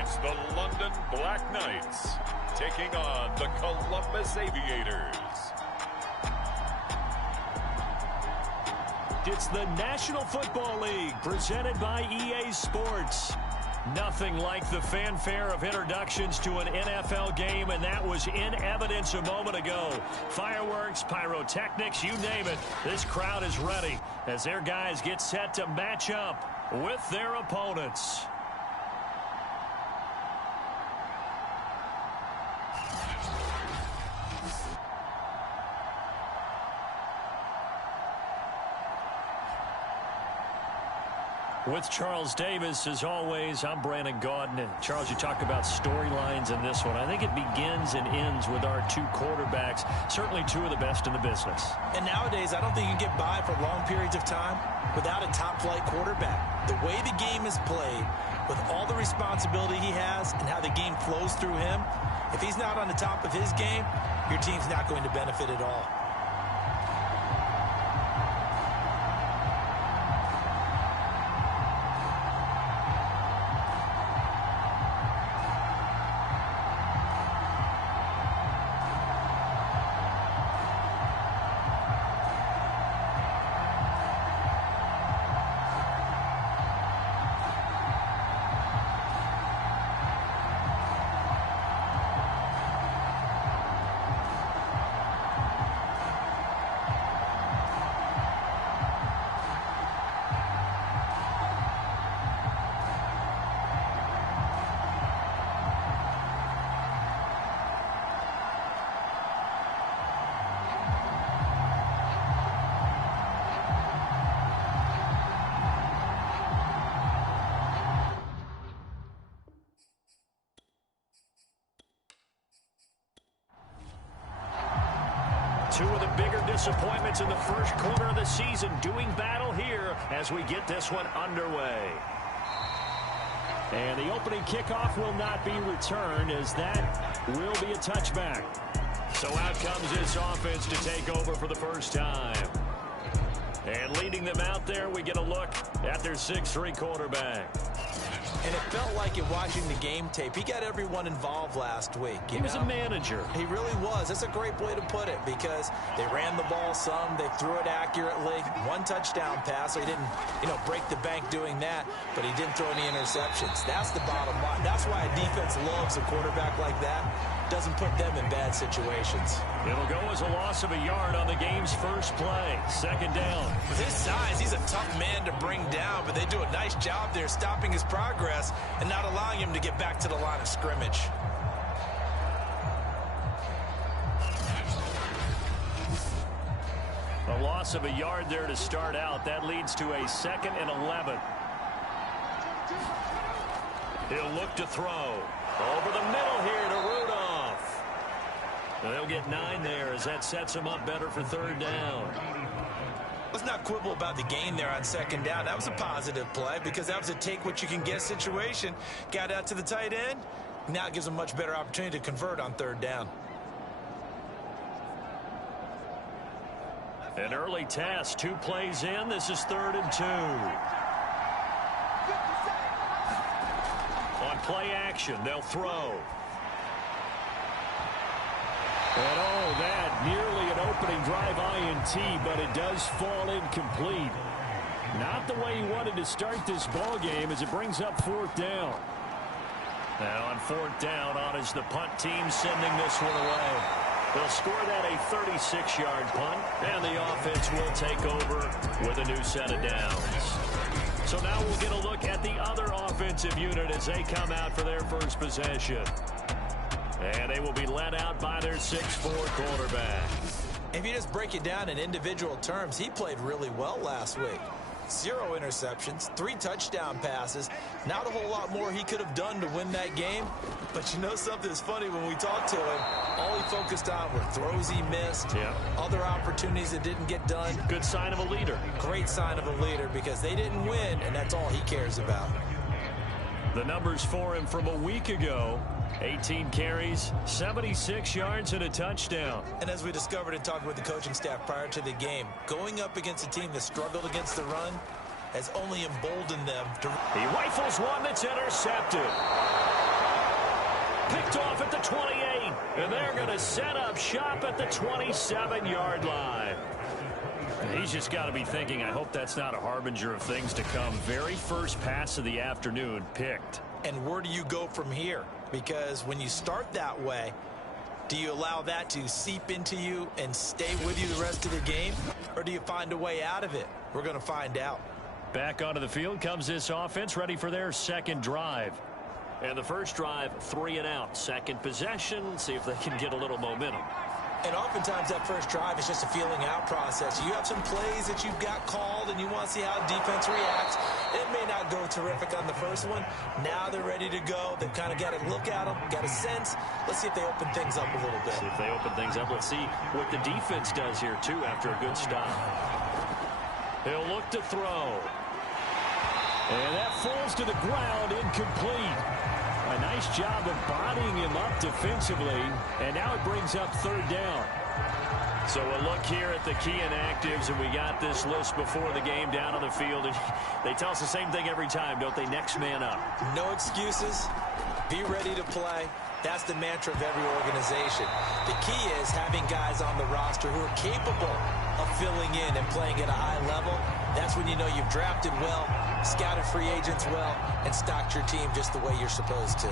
It's the London Black Knights taking on the Columbus Aviators. It's the National Football League presented by EA Sports. Nothing like the fanfare of introductions to an NFL game, and that was in evidence a moment ago. Fireworks, pyrotechnics, you name it. This crowd is ready as their guys get set to match up with their opponents. With Charles Davis, as always, I'm Brandon Gaudin. And Charles, you talk about storylines in this one. I think it begins and ends with our two quarterbacks, certainly two of the best in the business. And nowadays, I don't think you can get by for long periods of time without a top-flight quarterback. The way the game is played, with all the responsibility he has and how the game flows through him, if he's not on the top of his game, your team's not going to benefit at all. Two of the bigger disappointments in the first quarter of the season doing battle here as we get this one underway. And the opening kickoff will not be returned as that will be a touchback. So out comes this offense to take over for the first time. And leading them out there, we get a look at their 6'3" quarterback. And it felt like in watching the game tape, he got everyone involved last week. He was a manager. He really was. That's a great way to put it because they ran the ball some, they threw it accurately. One touchdown pass, so he didn't, break the bank doing that, but he didn't throw any interceptions. That's the bottom line. That's why a defense loves a quarterback like that. Doesn't put them in bad situations. It'll go as a loss of a yard on the game's first play. Second down. With his size, he's a tough man to bring down, but they do a nice job there stopping his progress and not allowing him to get back to the line of scrimmage. A loss of a yard there to start out. That leads to a 2nd and 11. He'll look to throw. Over the middle here to Rudolph. They'll get 9 there as that sets him up better for third down. Let's not quibble about the gain there on second down. That was a positive play because that was a take-what-you-can-get situation. Got out to the tight end. Now it gives them a much better opportunity to convert on third down. An early test. 2 plays in. This is 3rd and 2. On play action, they'll throw. And oh, that nearly an opening drive INT, but it does fall incomplete. Not the way he wanted to start this ball game as it brings up 4th down. Now on 4th down, on is the punt team sending this one away. They'll score that a 36-yard punt, and the offense will take over with a new set of downs. So now we'll get a look at the other offensive unit as they come out for their first possession. And they will be led out by their 6'4" quarterback. If you just break it down in individual terms, he played really well last week. 0 interceptions, 3 touchdown passes. Not a whole lot more he could have done to win that game. But you know something's funny when we talked to him, all he focused on were throws he missed, other opportunities that didn't get done. Good sign of a leader. Great sign of a leader because they didn't win, and that's all he cares about. The numbers for him from a week ago: 18 carries, 76 yards, and a touchdown. And as we discovered in talking with the coaching staff prior to the game, going up against a team that struggled against the run has only emboldened them to... He rifles one that's intercepted. Picked off at the 28. And they're going to set up shop at the 27-yard line. He's just got to be thinking, I hope that's not a harbinger of things to come. Very first pass of the afternoon picked. And where do you go from here? Because when you start that way, do you allow that to seep into you and stay with you the rest of the game? Or do you find a way out of it? We're going to find out. Back onto the field comes this offense, ready for their second drive. And the first drive, 3 and out. Second possession, see if they can get a little momentum. And oftentimes that first drive is just a feeling out process. You have some plays that you've got called and you want to see how defense reacts. It may not go terrific on the first one. Now they're ready to go. They've kind of got a look at them, got a sense. Let's see if they open things up a little bit. See if they open things up. Let's see what the defense does here, too, after a good stop. He'll look to throw. And that falls to the ground, incomplete. A nice job of bodying him up defensively, and now it brings up third down. So a look here at the key inactives, and we got this list before the game down on the field. And they tell us the same thing every time, don't they? Next man up. No excuses. Be ready to play. That's the mantra of every organization. The key is having guys on the roster who are capable of filling in and playing at a high level. That's when you know you've drafted well, scouted free agents well, and stocked your team just the way you're supposed to.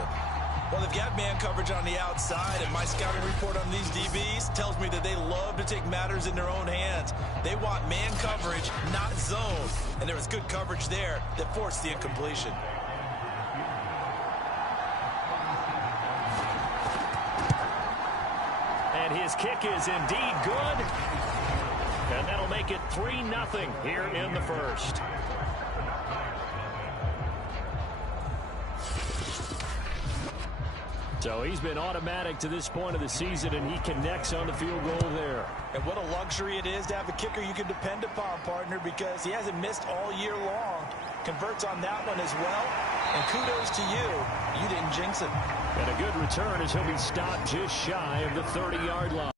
Well, they've got man coverage on the outside, and my scouting report on these DBs tells me that they love to take matters in their own hands. They want man coverage, not zone. And there was good coverage there that forced the incompletion. And his kick is indeed good. And that'll make it 3-0 here in the first. So he's been automatic to this point of the season, and he connects on the field goal there. And what a luxury it is to have a kicker you can depend upon, partner, because he hasn't missed all year long. Converts on that one as well. And kudos to you. You didn't jinx it. And a good return as he'll be stopped just shy of the 30-yard line.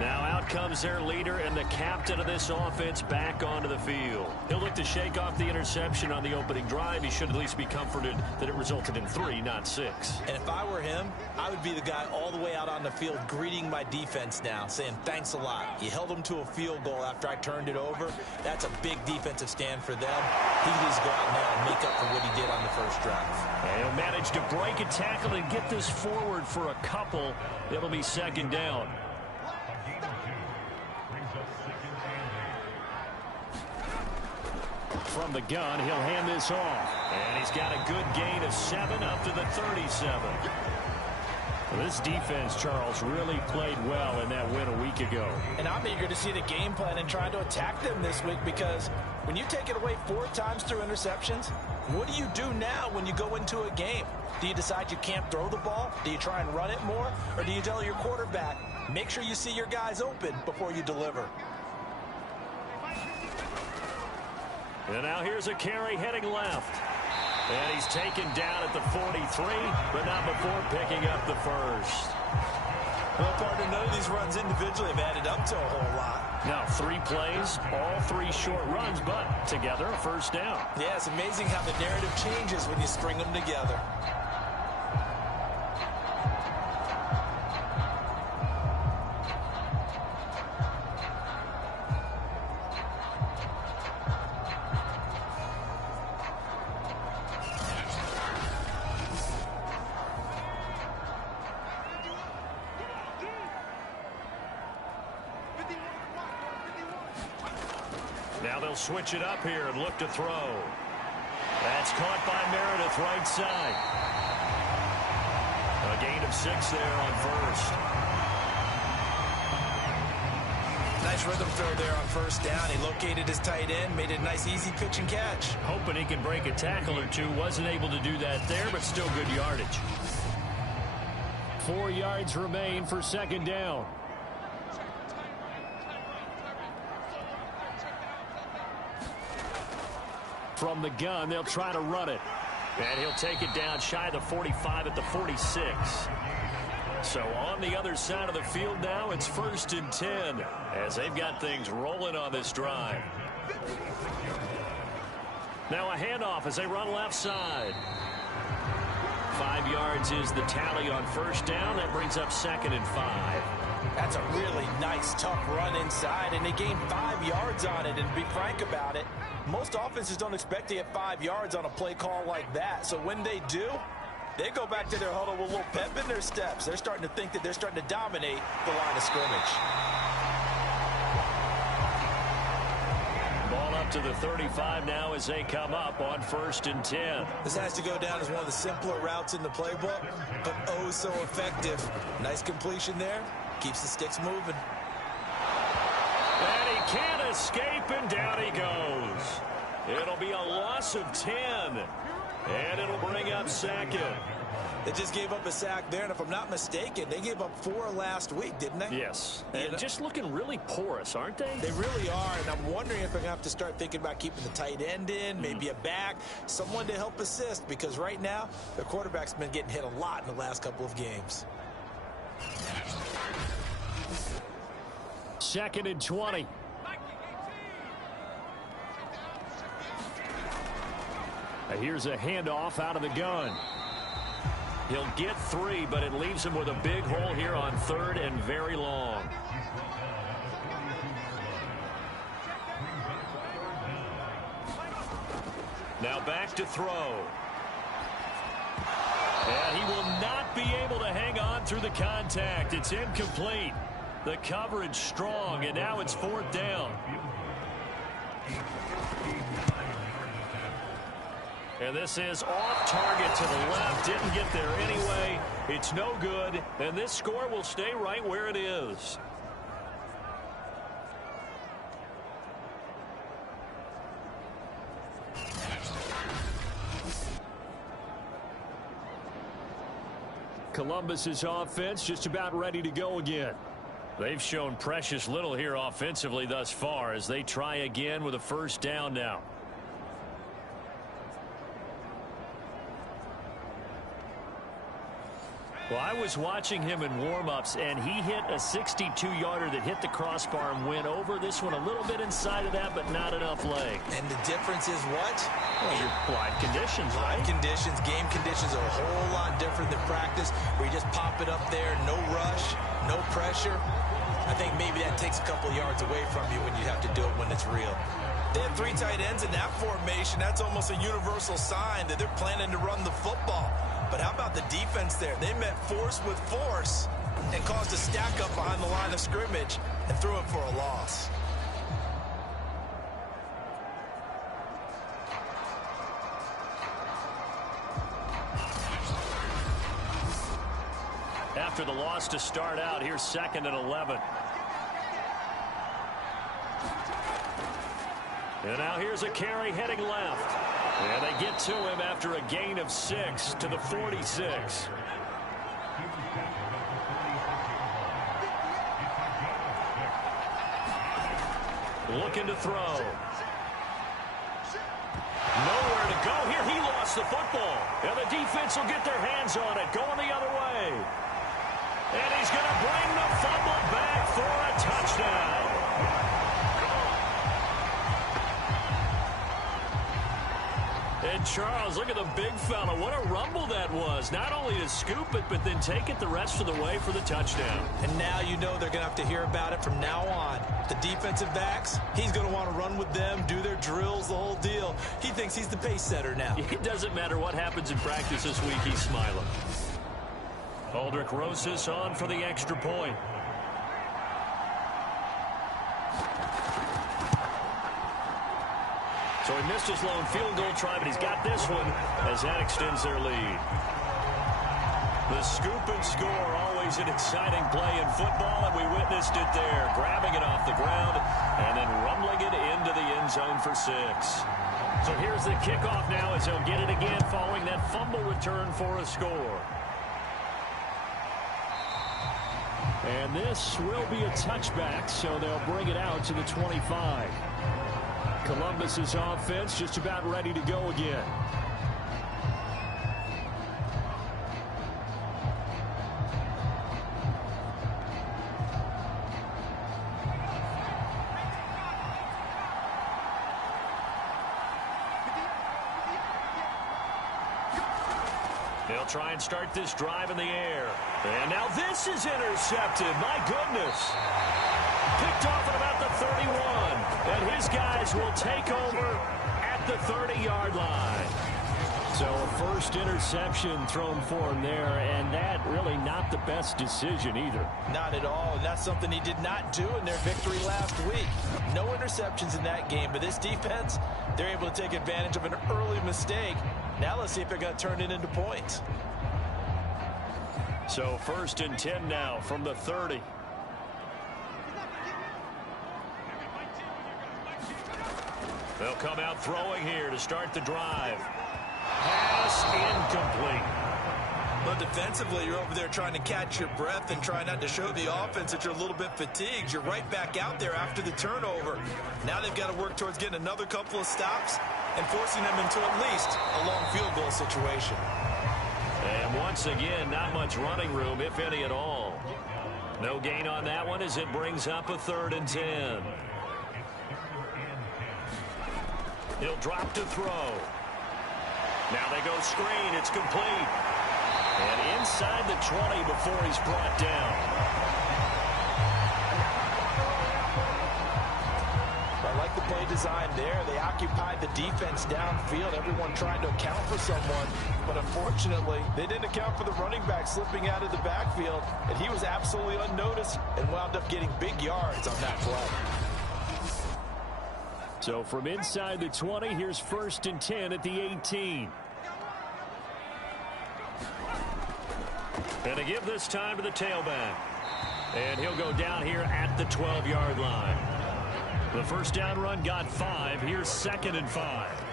Now out comes their leader and the captain of this offense back onto the field. He'll look to shake off the interception on the opening drive. He should at least be comforted that it resulted in 3, not 6. And if I were him, I would be the guy all the way out on the field greeting my defense now, saying thanks a lot. You held them to a field goal after I turned it over. That's a big defensive stand for them. He can just go out now and make up for what he did on the first drive. And he'll manage to break a tackle and get this forward for a couple. It'll be second down. From the gun, he'll hand this off. And he's got a good gain of 7 up to the 37. Well, this defense, Charles, really played well in that win a week ago. And I'm eager to see the game plan and try to attack them this week, because when you take it away 4 times through interceptions, what do you do now when you go into a game? Do you decide you can't throw the ball? Do you try and run it more? Or do you tell your quarterback, make sure you see your guys open before you deliver? And now here's a carry heading left. And he's taken down at the 43, but not before picking up the first. Well, partner, none of these runs individually have added up to a whole lot. Now 3 plays, all 3 short runs, but together a first down. Yeah, it's amazing how the narrative changes when you string them together. Now they'll switch it up here and look to throw. That's caught by Meredith, right side. A gain of 6 there on first. Nice rhythm throw there on first down. He located his tight end, made it a nice easy pitch and catch. Hoping he can break a tackle or two. Wasn't able to do that there, but still good yardage. 4 yards remain for second down. From the gun, they'll try to run it. And he'll take it down shy of the 45 at the 46. So on the other side of the field now, it's 1st and 10 as they've got things rolling on this drive. Now a handoff as they run left side. 5 yards is the tally on first down. That brings up 2nd and 5. That's a really nice, tough run inside, and they gained 5 yards on it. And to be frank about it, most offenses don't expect to get 5 yards on a play call like that. So when they do, they go back to their huddle with a little pep in their steps. They're starting to think that they're starting to dominate the line of scrimmage. Ball up to the 35 now as they come up on 1st and 10. This has to go down as one of the simpler routes in the playbook, but oh so effective. Nice completion there. Keeps the sticks moving. And he can't escape, and down he goes. It'll be a loss of 10, and it'll bring up 2nd. They just gave up a sack there, and if I'm not mistaken, they gave up 4 last week, didn't they? Yes, and just looking really porous, aren't they? They really are, and I'm wondering if they're going to have to start thinking about keeping the tight end in, maybe a back, someone to help assist, because right now, their quarterback's been getting hit a lot in the last couple of games. 2nd and 20. Here's a handoff out of the gun. He'll get 3, but it leaves him with a big hole here on 3rd and very long. Now back to throw. And he will not be able to hang on through the contact. It's incomplete. The coverage strong, and now it's 4th down. And this is off target to the left. Didn't get there anyway. It's no good, and this score will stay right where it is. Columbus's offense just about ready to go again. They've shown precious little here offensively thus far as they try again with a 1st down now. Well, I was watching him in warm-ups, and he hit a 62-yarder that hit the crossbar and went over. This one a little bit inside of that, but not enough leg. And the difference is what? Well, your live conditions, right? Live conditions, game conditions are a whole lot different than practice, where you just pop it up there, no rush, no pressure. I think maybe that takes a couple yards away from you when you have to do it when it's real. They have 3 tight ends in that formation. That's almost a universal sign that they're planning to run the football. But how about the defense there? They met force with force and caused a stack up behind the line of scrimmage and threw it for a loss. After the loss to start out, here's 2nd and 11. And now here's a carry heading left. And they get to him after a gain of 6 to the 46. Looking to throw. Nowhere to go here. He lost the football. And the defense will get their hands on it. Going the other way. And he's going to bring the fumble back for a touchdown. And Charles, look at the big fella. What a rumble that was. Not only to scoop it, but then take it the rest of the way for the touchdown. And now you know they're going to have to hear about it from now on. The defensive backs, he's going to want to run with them, do their drills, the whole deal. He thinks he's the pace setter now. It doesn't matter what happens in practice this week, he's smiling. Aldrich Rosas on for the extra point. So he missed his lone field goal try, but he's got this one as that extends their lead. The scoop and score, always an exciting play in football, and we witnessed it there. Grabbing it off the ground and then rumbling it into the end zone for 6. So here's the kickoff now as he'll get it again following that fumble return for a score. And this will be a touchback, so they'll bring it out to the 25. Columbus's offense just about ready to go again. They'll try and start this drive in the air. And now this is intercepted. My goodness. Picked off at about the 31. And his guys will take over at the 30-yard line. So a first interception thrown for him there, and that really not the best decision either. Not at all, and that's something he did not do in their victory last week. No interceptions in that game, but this defense, they're able to take advantage of an early mistake. Now let's see if they're going to turn it into points. So 1st and 10 now from the 30. They'll come out throwing here to start the drive. Pass incomplete. But defensively, you're over there trying to catch your breath and try not to show the offense that you're a little bit fatigued. You're right back out there after the turnover. Now they've got to work towards getting another couple of stops and forcing them into at least a long field goal situation. And once again, not much running room, if any at all. No gain on that one as it brings up a 3rd and 10. He'll drop to throw. Now they go screen. It's complete. And inside the 20 before he's brought down. I like the play design there. They occupied the defense downfield, everyone trying to account for someone. But unfortunately, they didn't account for the running back slipping out of the backfield. And he was absolutely unnoticed and wound up getting big yards on that play. So from inside the 20, here's 1st and 10 at the 18. And to give this time to the tailback. And he'll go down here at the 12-yard line. The first down run got 5. Here's 2nd and 5.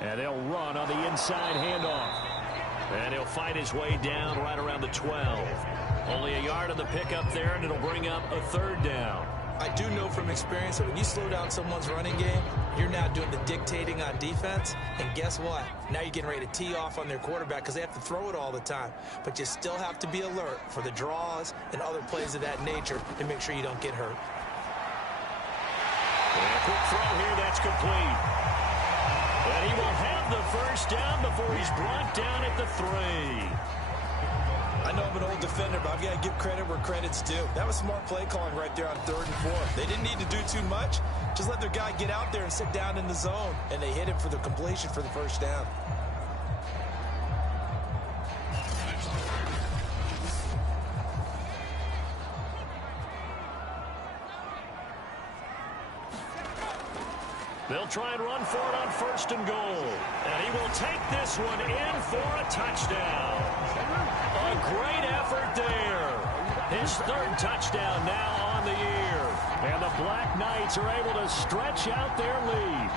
And they'll run on the inside handoff. And he'll fight his way down right around the 12. Only a yard on the pickup there, and it'll bring up a 3rd down. I do know from experience that when you slow down someone's running game, you're now doing the dictating on defense. And guess what? Now you're getting ready to tee off on their quarterback because they have to throw it all the time. But you still have to be alert for the draws and other plays of that nature to make sure you don't get hurt. And a quick throw here, that's complete. And he will have the first down before he's brought down at the 3. I know I'm an old defender, but I've got to give credit where credit's due. That was smart play calling right there on 3rd and 4. They didn't need to do too much. Just let their guy get out there and sit down in the zone. And they hit him for the completion for the first down. They'll try and run for it on 1st and goal. And he will take this one in for a touchdown. A great effort there. His 3rd touchdown now on the year. And the Black Knights are able to stretch out their lead.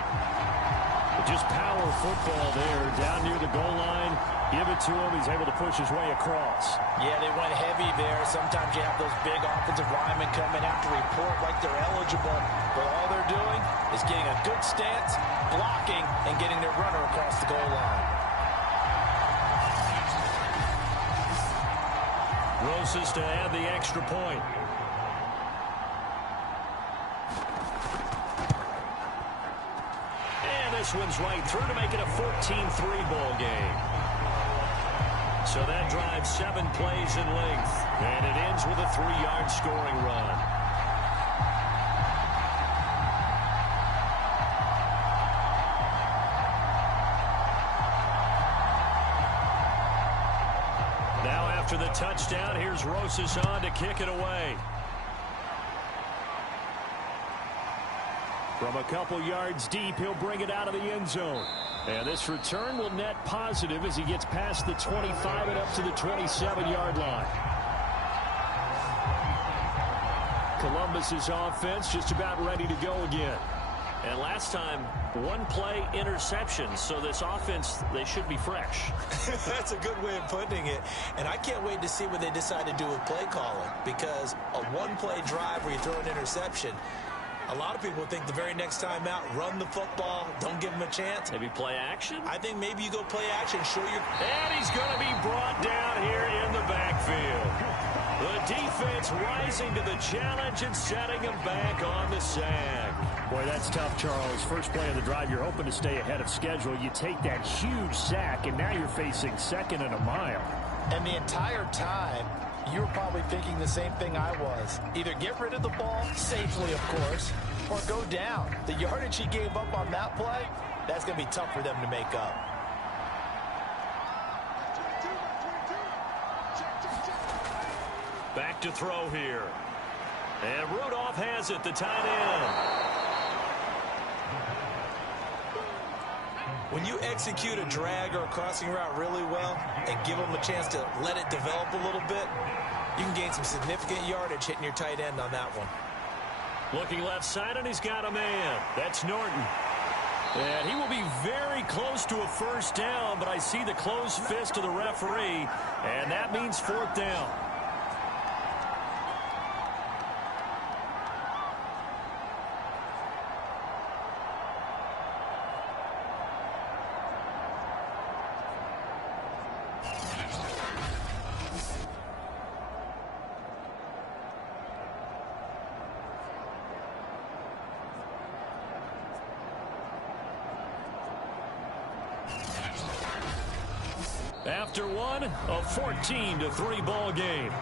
Just power football there down near the goal line. Give it to him. He's able to push his way across. Yeah, they went heavy there. Sometimes you have those big offensive linemen come in, have to report like they're eligible. But all they're doing is getting a good stance, blocking, and getting their runner across the goal line. Roses to add the extra point. And this one's right through to make it a 14-3 ball game. So that drives 7 plays in length. And it ends with a 3-yard scoring run. Now after the touchdown, here's Rosas on to kick it away. From a couple yards deep, he'll bring it out of the end zone. And this return will net positive as he gets past the 25 and up to the 27-yard line. Columbus's offense just about ready to go again. And last time, 1 play interception, so this offense, they should be fresh. That's a good way of putting it. And I can't wait to see what they decide to do with play calling, because a 1-play drive where you throw an interception, a lot of people think the very next time out, run the football, don't give them a chance. Maybe play action? I think maybe you go play action, show your... And he's going to be brought down here in the backfield. The defense rising to the challenge and setting him back on the sack. Boy, that's tough, Charles. First play of the drive, you're hoping to stay ahead of schedule. You take that huge sack, and now you're facing second and a mile. And the entire time, you were probably thinking the same thing I was. Either get rid of the ball, safely, of course, or go down. The yardage he gave up on that play, that's going to be tough for them to make up. Back to throw here. And Rudolph has it, the tight end. When you execute a drag or a crossing route really well and give them a chance to let it develop a little bit, you can gain some significant yardage hitting your tight end on that one. Looking left side, and he's got a man. That's Norton. And he will be very close to a first down, but I see the closed fist of the referee, and that means fourth down. After one, a 14-3 ball game.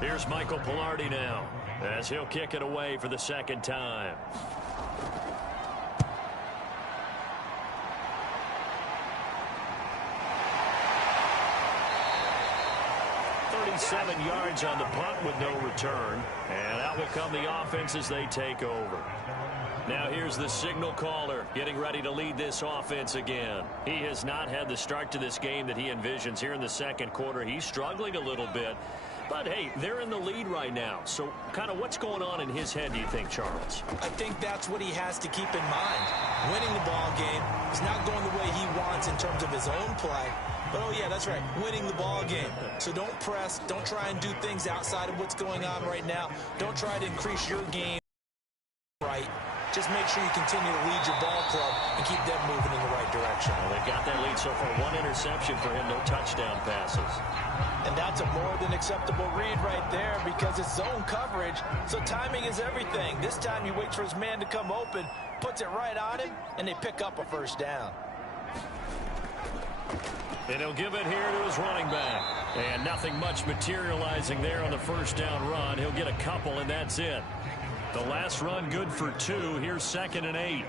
Here's Michael Pilardi now, as he'll kick it away for the second time. 37 yards on the punt with no return. And out will come the offense as they take over. Now here's the signal caller getting ready to lead this offense again. He has not had the start to this game that he envisions here in the second quarter. He's struggling a little bit. But, hey, they're in the lead right now. So kind of what's going on in his head, do you think, Charles? I think that's what he has to keep in mind. Winning the ball game is not going the way he wants in terms of his own play. But, oh, yeah, that's right, winning the ball game. So don't press. Don't try and do things outside of what's going on right now. Don't try to increase your game right. Just make sure you continue to lead your ball club and keep them moving in the right direction. Well, they've got that lead so far. One interception for him, no touchdown passes. And that's a more than acceptable read right there because it's zone coverage, so timing is everything. This time he waits for his man to come open, puts it right on him, and they pick up a first down. And he'll give it here to his running back. And nothing much materializing there on the first down run. He'll get a couple, and that's it. The last run good for 2. Here's 2nd and 8.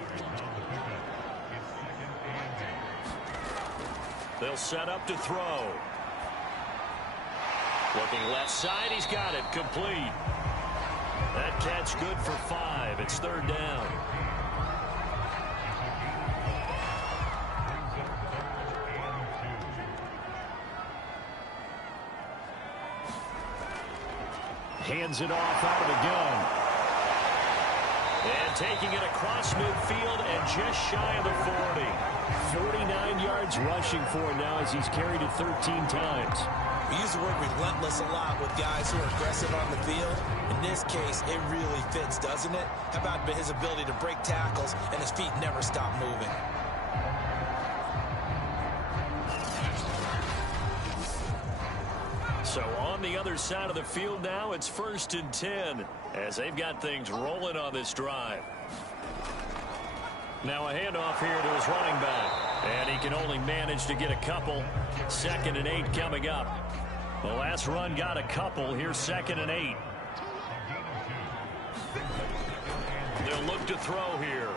They'll set up to throw. Looking left side, he's got it, complete. That catch good for 5. It's 3rd down. Hands it off out of the gun. And taking it across midfield and just shy of the 40. 49 yards rushing for him now as he's carried it 13 times. We use the word relentless a lot with guys who are aggressive on the field. In this case, it really fits, doesn't it? How about his ability to break tackles and his feet never stop moving? So on the other side of the field now, it's 1st and 10 as they've got things rolling on this drive. Now a handoff here to his running back. And he can only manage to get a couple. 2nd and 8 coming up. The last run got a couple. Here's 2nd and 8. They'll look to throw here.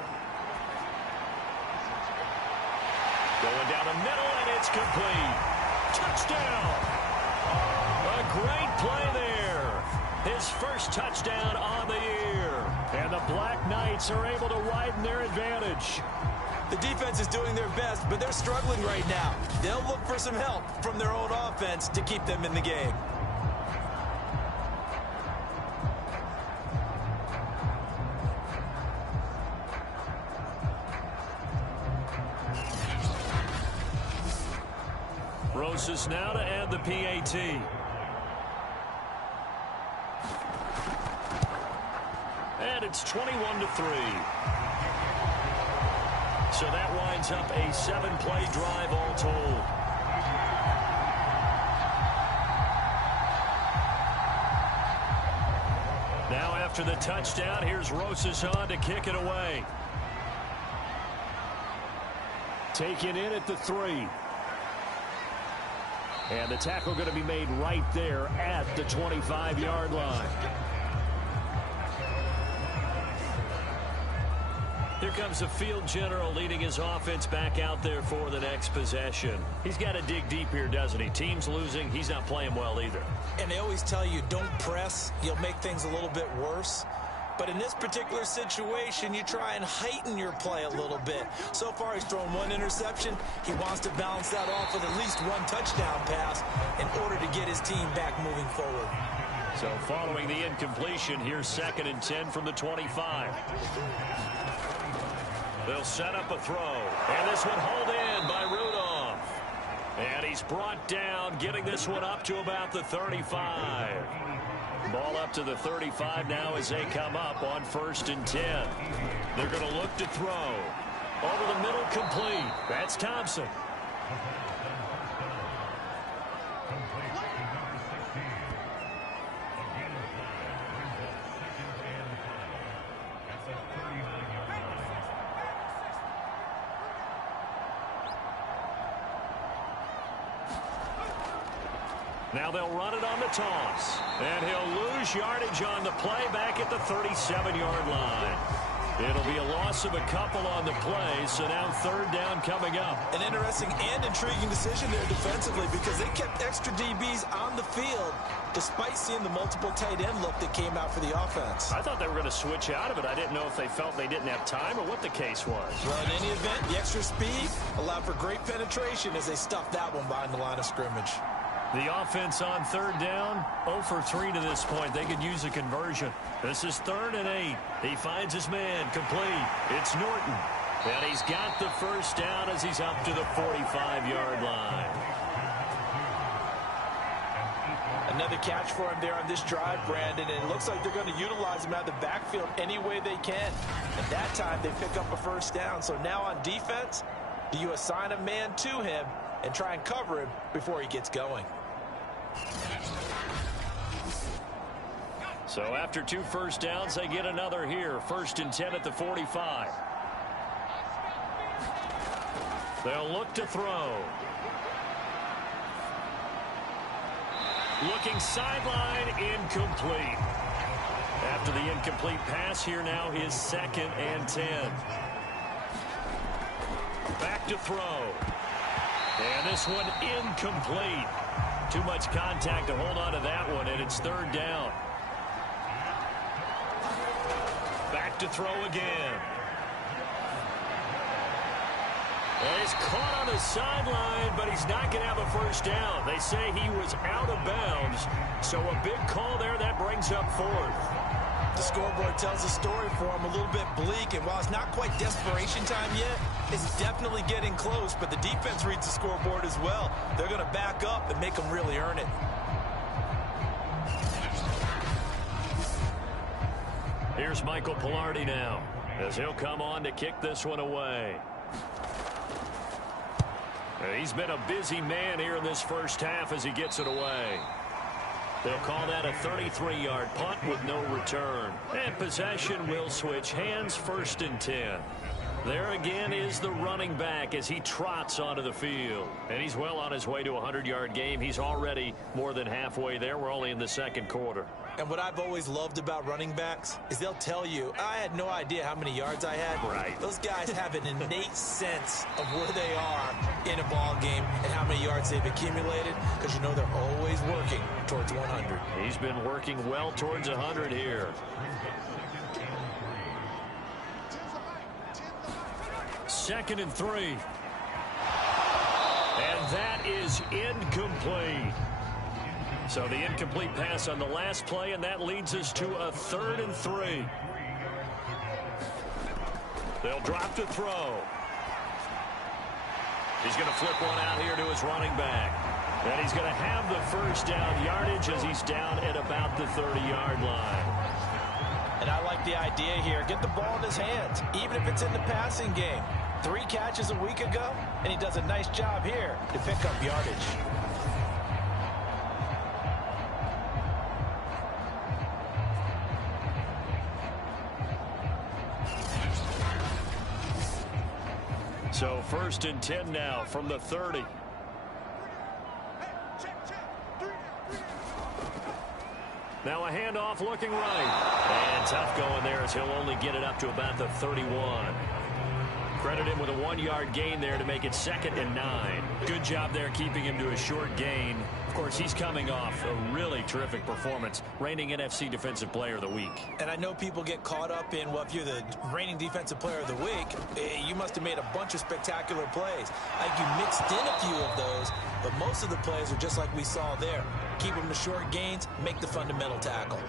Going down the middle, and it's complete. Touchdown! A great play there. His first touchdown on the year. And the Black Knights are able to widen their advantage. The defense is doing their best, but they're struggling right now. They'll look for some help from their own offense to keep them in the game. Rosas now to add the PAT. And it's 21-3. So that winds up a 7-play drive all told. Now after the touchdown, here's Rosas on to kick it away. Taken in at the 3. And the tackle going to be made right there at the 25-yard line. Here comes the field general leading his offense back out there for the next possession. He's got to dig deep here, doesn't he? Team's losing. He's not playing well either. And they always tell you, don't press. You'll make things a little bit worse. But in this particular situation, you try and heighten your play a little bit. So far, he's thrown 1 interception. He wants to balance that off with at least 1 touchdown pass in order to get his team back moving forward. So following the incompletion, here's 2nd and 10 from the 25. They'll set up a throw. And this one hauled in by Rudolph. And he's brought down, getting this one up to about the 35. Ball up to the 35 now as they come up on 1st and 10. They're going to look to throw. Over the middle, complete. That's Thompson. Now they'll run it on the toss. And he'll lose yardage on the play back at the 37-yard line. It'll be a loss of a couple on the play, so now 3rd down coming up. An interesting and intriguing decision there defensively because they kept extra DBs on the field despite seeing the multiple tight end look that came out for the offense. I thought they were going to switch out of it. I didn't know if they felt they didn't have time or what the case was. Well, in any event, the extra speed allowed for great penetration as they stuffed that one behind the line of scrimmage. The offense on 3rd down, 0 for 3 to this point. They could use a conversion. This is 3rd and 8. He finds his man, complete. It's Norton. And he's got the 1st down as he's up to the 45-yard line. Another catch for him there on this drive, Brandon, and it looks like they're going to utilize him out of the backfield any way they can. And that time they pick up a 1st down. So now on defense, do you assign a man to him and try and cover him before he gets going? So after 2 1st downs, they get another here. 1st and 10 at the 45. They'll look to throw. Looking sideline, incomplete. After the incomplete pass, here now is 2nd and 10. Back to throw. And this one incomplete. Too much contact to hold on to that one, and it's 3rd down. Back to throw again. And he's caught on the sideline, but he's not going to have a 1st down. They say he was out of bounds, so a big call there that brings up 4th. The scoreboard tells the story for him a little bit bleak, and while it's not quite desperation time yet, it's definitely getting close, but the defense reads the scoreboard as well. They're going to back up and make them really earn it. Here's Michael Pilardi now as he'll come on to kick this one away. He's been a busy man here in this 1st half as he gets it away. They'll call that a 33-yard punt with no return. And possession will switch hands. 1st and 10. There again is the running back as he trots onto the field. And he's well on his way to a 100-yard game. He's already more than halfway there. We're only in the 2nd quarter. And what I've always loved about running backs is they'll tell you, I had no idea how many yards I had. Right. Those guys have an innate sense of where they are in a ball game and how many yards they've accumulated because you know they're always working towards 100. He's been working well towards 100 here. 2nd and 3. And that is incomplete. So the incomplete pass on the last play, and that leads us to a 3rd and 3. They'll drop to throw. He's going to flip one out here to his running back. And he's going to have the 1st down yardage as he's down at about the 30-yard line. And I like the idea here. Get the ball in his hands, even if it's in the passing game. 3 catches a week ago, and he does a nice job here to pick up yardage. So 1st and 10 now from the 30. Now a handoff looking right. And tough going there as he'll only get it up to about the 31. Credit him with a 1-yard gain there to make it 2nd and 9. Good job there keeping him to a short gain. Of course, he's coming off a really terrific performance, reigning NFC Defensive Player of the Week. And I know people get caught up in, well, if you're the reigning Defensive Player of the Week, you must have made a bunch of spectacular plays. Like you mixed in a few of those, but most of the plays are just like we saw there. Keep them to short gains, make the fundamental tackle.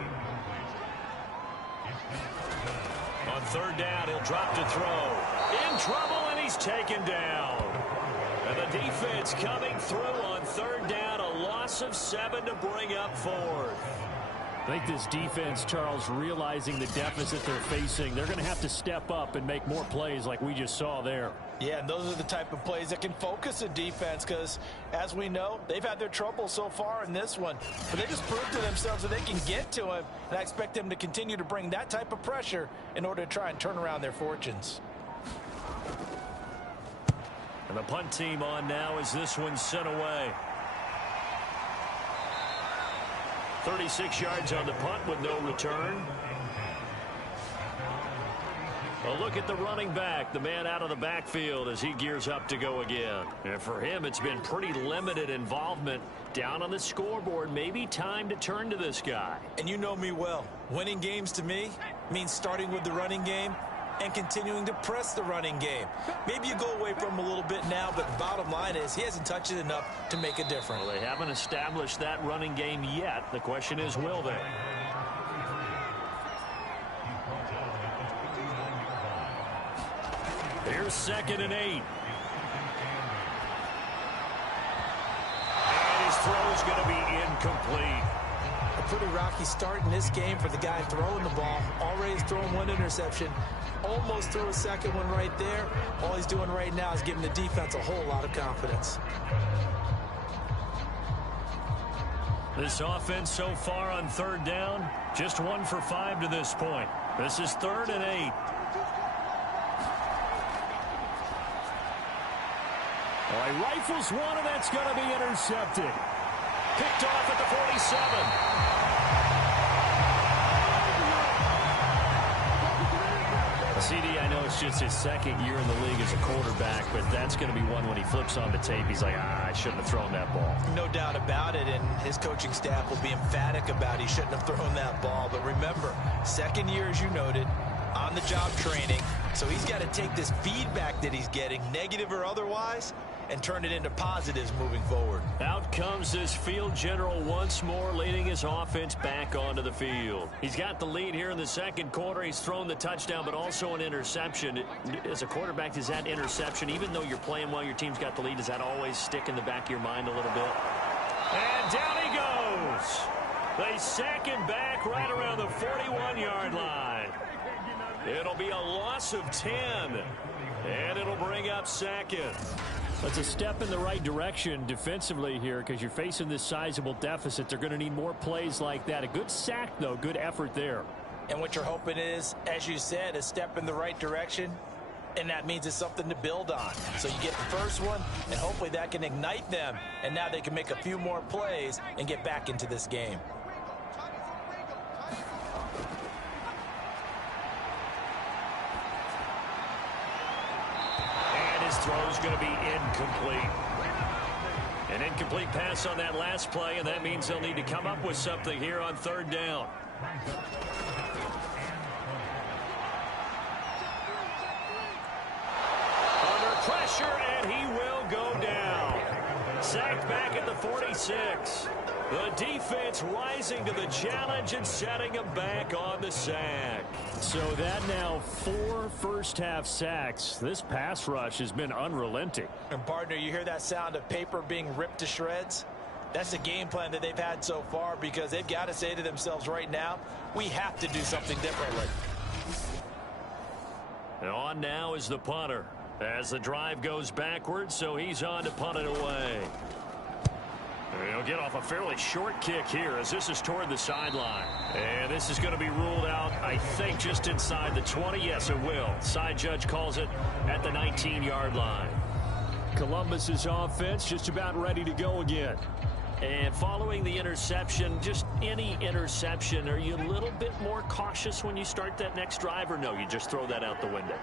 On 3rd down, he'll drop to throw. In trouble, and he's taken down. And the defense coming through on 3rd down, a loss of 7 to bring up 4th. I think this defense, Charles, realizing the deficit they're facing, they're going to have to step up and make more plays like we just saw there. Yeah, and those are the type of plays that can focus a defense because, as we know, they've had their trouble so far in this one. But they just proved to themselves that they can get to him, and I expect them to continue to bring that type of pressure in order to try and turn around their fortunes. And the punt team on now as this one's sent away. 36 yards on the punt with no return. A look at the running back, the man out of the backfield as he gears up to go again. And for him, it's been pretty limited involvement down on the scoreboard. Maybe time to turn to this guy. And you know me well. Winning games to me means starting with the running game and continuing to press the running game. Maybe you go away from him a little bit now, but the bottom line is he hasn't touched it enough to make a difference. Well, they haven't established that running game yet. The question is, will they? Here's 2nd and 8. And his throw's going to be incomplete. A pretty rocky start in this game for the guy throwing the ball. Already has thrown 1 interception. Almost threw a 2nd one right there. All he's doing right now is giving the defense a whole lot of confidence. This offense so far on 3rd down, just 1 for 5 to this point. This is 3rd and 8. Well, he rifles one, and that's going to be intercepted. Picked off at the 47. CD, I know it's just his 2nd year in the league as a quarterback, but that's going to be one when he flips on the tape. He's like, I shouldn't have thrown that ball. No doubt about it, and his coaching staff will be emphatic about he shouldn't have thrown that ball. But remember, 2nd year, as you noted, on-the-job training. So he's got to take this feedback that he's getting, negative or otherwise, and turn it into positives moving forward. Out comes this field general once more, leading his offense back onto the field. He's got the lead here in the 2nd quarter. He's thrown the touchdown, but also an interception. As a quarterback, does that interception, even though you're playing well, your team's got the lead, does that always stick in the back of your mind a little bit? And down he goes. They sack him back right around the 41-yard line. It'll be a loss of 10, and it'll bring up 2nd. That's a step in the right direction defensively here because you're facing this sizable deficit. They're going to need more plays like that. A good sack, though. Good effort there. And what you're hoping is, as you said, a step in the right direction, and that means it's something to build on. So you get the first one, and hopefully that can ignite them, and now they can make a few more plays and get back into this game. Throw's going to be incomplete. An incomplete pass on that last play, and that means they'll need to come up with something here on 3rd down. Under pressure, and he will go down. Sacked back at the 46. The defense rising to the challenge and setting him back on the sack. So that now 4 first-half sacks. This pass rush has been unrelenting. And, partner, you hear that sound of paper being ripped to shreds? That's the game plan that they've had so far because they've got to say to themselves right now, we have to do something differently. And on now is the punter. As the drive goes backwards, so he's on to punt it away. He'll get off a fairly short kick here as this is toward the sideline. And this is going to be ruled out, I think, just inside the 20. Yes, it will. Side judge calls it at the 19-yard line. Columbus's offense just about ready to go again. And following the interception, just any interception, are you a little bit more cautious when you start that next drive, or no, you just throw that out the window?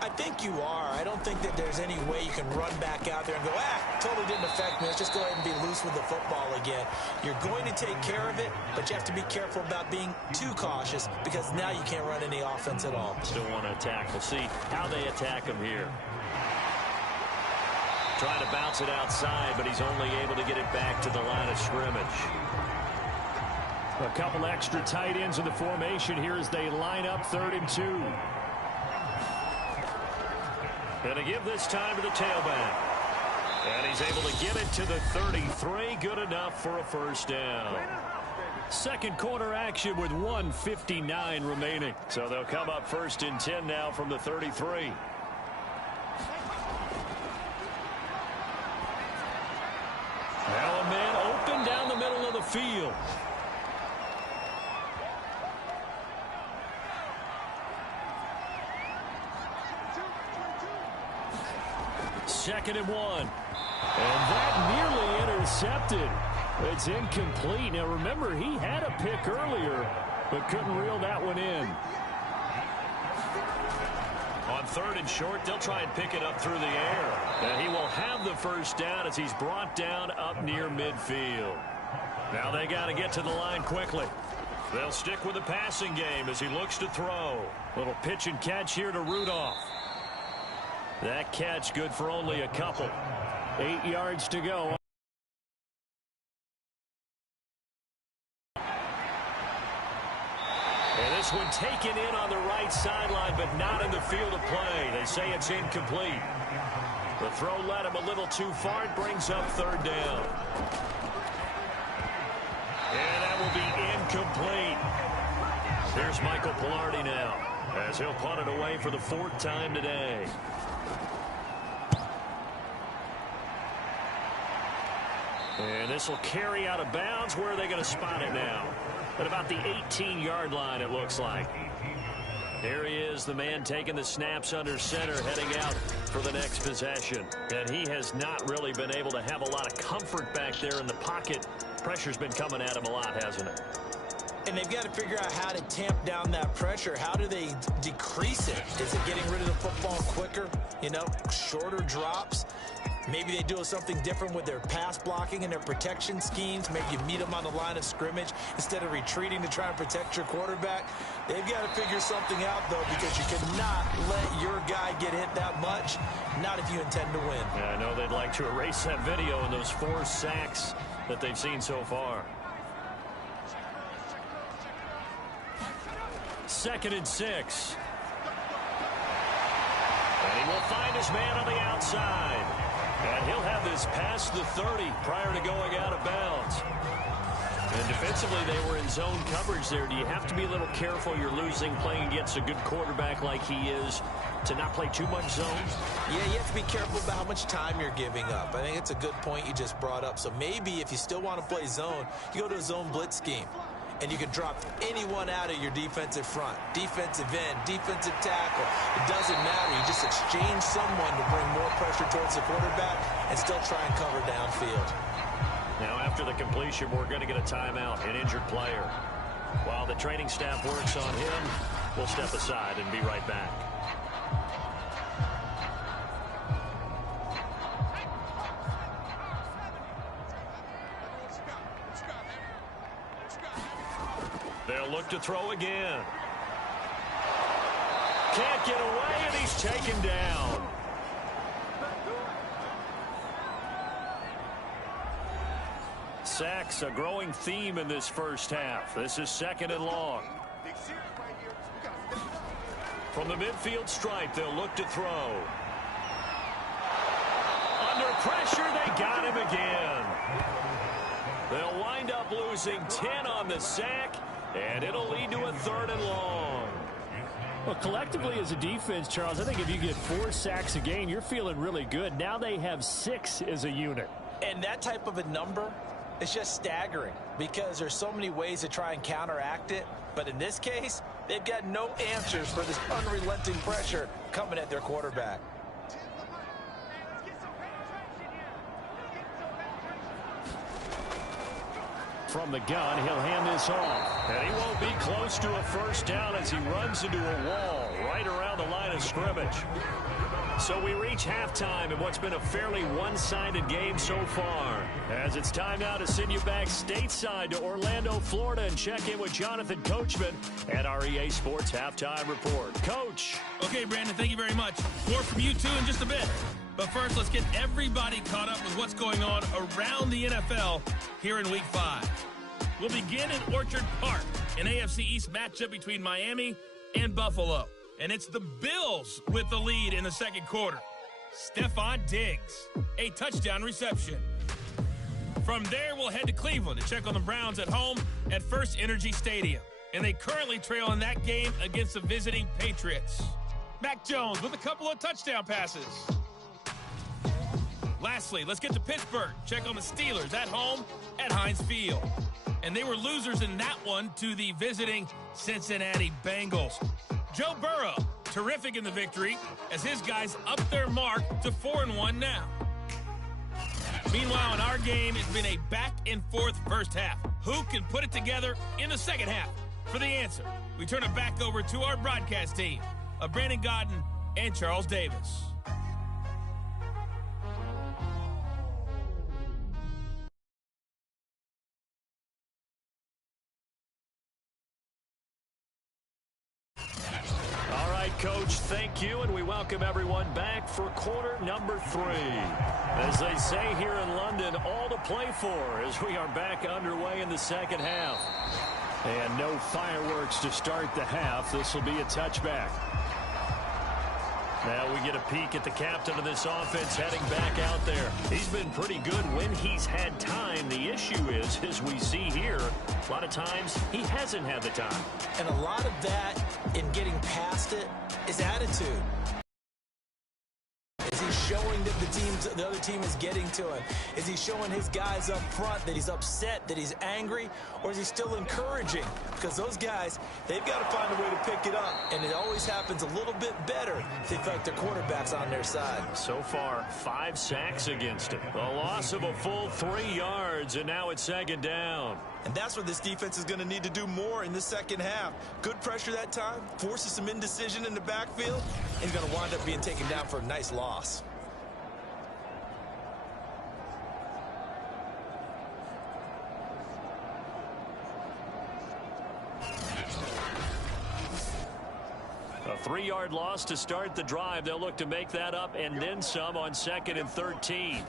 I think you are. I don't think that there's any way you can run back out there and go, totally didn't affect me. Let's just go ahead and be loose with the football again. You're going to take care of it, but you have to be careful about being too cautious because now you can't run any offense at all. Still want to attack. We'll see how they attack him here. Trying to bounce it outside, but he's only able to get it back to the line of scrimmage. A couple extra tight ends in the formation here as they line up 3rd and 2. Going to give this time to the tailback. And he's able to get it to the 33. Good enough for a first down. Second quarter action with 1:59 remaining. So they'll come up 1st and 10 now from the 33. Now a man open down the middle of the field. Second and 1. And that nearly intercepted. It's incomplete. Now remember, he had a pick earlier, but couldn't reel that one in. On 3rd and short, they'll try and pick it up through the air. And he will have the first down as he's brought down up near midfield. Now they got to get to the line quickly. They'll stick with the passing game as he looks to throw. Little pitch and catch here to Rudolph. That catch good for only a couple. 8 yards to go. And this one taken in on the right sideline, but not in the field of play. They say it's incomplete. The throw led him a little too far. It brings up 3rd down. And that will be incomplete. Here's Michael Pilardi now as he'll punt it away for the 4th time today. And this will carry out of bounds. Where are they going to spot it now? At about the 18-yard line, it looks like. There he is, the man taking the snaps under center, heading out for the next possession. And he has not really been able to have a lot of comfort back there in the pocket. Pressure's been coming at him a lot, hasn't it? And they've got to figure out how to tamp down that pressure. How do they decrease it? Is it getting rid of the football quicker? You know, shorter drops? Maybe they do something different with their pass blocking and their protection schemes. Maybe you meet them on the line of scrimmage instead of retreating to try and protect your quarterback. They've got to figure something out, though, because you cannot let your guy get hit that much, not if you intend to win. Yeah, I know they'd like to erase that video and those 4 sacks that they've seen so far. 2nd and 6. And he will find his man on the outside. And he'll have this past the 30 prior to going out of bounds. And defensively, they were in zone coverage there. Do you have to be a little careful? You're losing, playing against a good quarterback like he is, to not play too much zone? Yeah, you have to be careful about how much time you're giving up. I think it's a good point you just brought up. So maybe if you still want to play zone, you go to a zone blitz scheme. And you can drop anyone out of your defensive front, defensive end, defensive tackle. It doesn't matter. You just exchange someone to bring more pressure towards the quarterback and still try and cover downfield. Now, after the completion, we're going to get a timeout, an injured player. While the training staff works on him, we'll step aside and be right back. They'll look to throw again. Can't get away, and he's taken down. Sacks, a growing theme in this first half. This is 2nd and long. From the midfield stripe, they'll look to throw. Under pressure, they got him again. They'll wind up losing 10 on the sack. And it'll lead to a 3rd and long. Well, collectively as a defense, Charles, I think if you get 4 sacks a game, you're feeling really good. Now they have 6 as a unit. And that type of a number is just staggering because there's so many ways to try and counteract it. But in this case, they've got no answers for this unrelenting pressure coming at their quarterback. From the gun, he'll hand this off. And he won't be close to a first down as he runs into a wall right around the line of scrimmage. So we reach halftime in what's been a fairly one-sided game so far. As it's time now to send you back stateside to Orlando, Florida, and check in with Jonathan Coachman at our EA Sports Halftime Report. Coach. Okay, Brandon, thank you very much. More from you, too, in just a bit. But first, let's get everybody caught up with what's going on around the NFL here in Week 5. We'll begin in Orchard Park, an AFC East matchup between Miami and Buffalo. And it's the Bills with the lead in the second quarter. Stephon Diggs, a touchdown reception. From there, we'll head to Cleveland to check on the Browns at home at First Energy Stadium. And they currently trail in that game against the visiting Patriots. Mac Jones with a couple of touchdown passes. Lastly, let's get to Pittsburgh. Check on the Steelers at home at Heinz Field. And they were losers in that one to the visiting Cincinnati Bengals. Joe Burrow, terrific in the victory, as his guys up their mark to 4-1 now. Meanwhile, in our game, it's been a back-and-forth first half. Who can put it together in the second half? For the answer, we turn it back over to our broadcast team of Brandon Godden and Charles Davis. Coach, thank you, and we welcome everyone back for quarter number 3. As they say here in London, all to play for as we are back underway in the second half. And no fireworks to start the half. This will be a touchback. Now we get a peek at the captain of this offense heading back out there. He's been pretty good when he's had time. The issue is, as we see here, a lot of times he hasn't had the time. And a lot of that in getting past it is attitude. Is he showing that the other team is getting to him? Is he showing his guys up front that he's upset, that he's angry, or is he still encouraging? Because those guys, they've got to find a way to pick it up, and it always happens a little bit better if they feel like their quarterback's on their side. So far, 5 sacks against him. The loss of a full 3 yards, and now it's second down. And that's where this defense is going to need to do more in the second half. Good pressure that time, forces some indecision in the backfield, and he's going to wind up being taken down for a nice loss. A 3-yard loss to start the drive. They'll look to make that up and then some on 2nd and 13.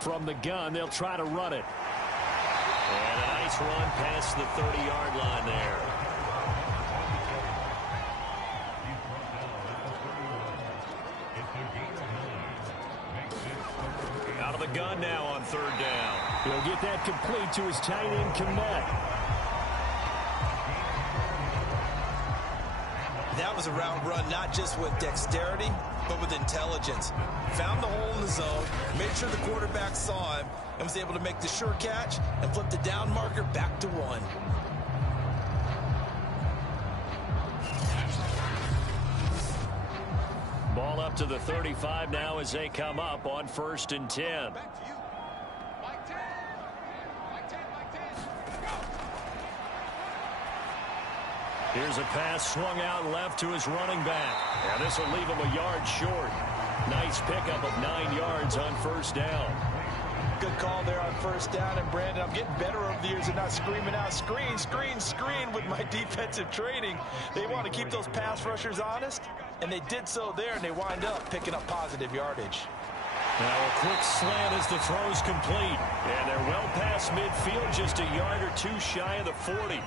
From the gun, they'll try to run it. And a nice run past the 30-yard line there. Out of the gun now on 3rd down. He'll get that complete to his tight end, Komet. That was a route run not just with dexterity, but with intelligence. Found the hole in the zone, made sure the quarterback saw him, and was able to make the sure catch and flip the down marker back to 1. Ball up to the 35 now as they come up on 1st and 10. Here's a pass swung out left to his running back. And this will leave him a yard short. Nice pickup of 9 yards on 1st down. Good call there on 1st down. And, Brandon, I'm getting better over the years and not screaming out, screen, screen, screen with my defensive training. They want to keep those pass rushers honest, and they did so there, and they wind up picking up positive yardage. Now a quick slant as the throw's complete. And they're well past midfield, just a yard or 2 shy of the 40.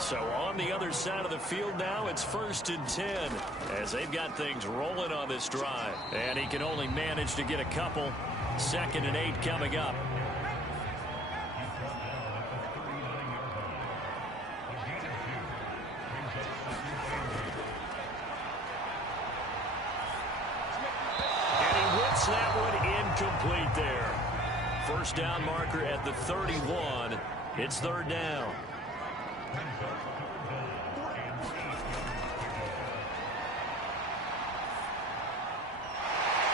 So on the other side of the field now, it's 1st and 10 as they've got things rolling on this drive. And he can only manage to get a couple. 2nd and 8 coming up. down marker at the 31. It's third down.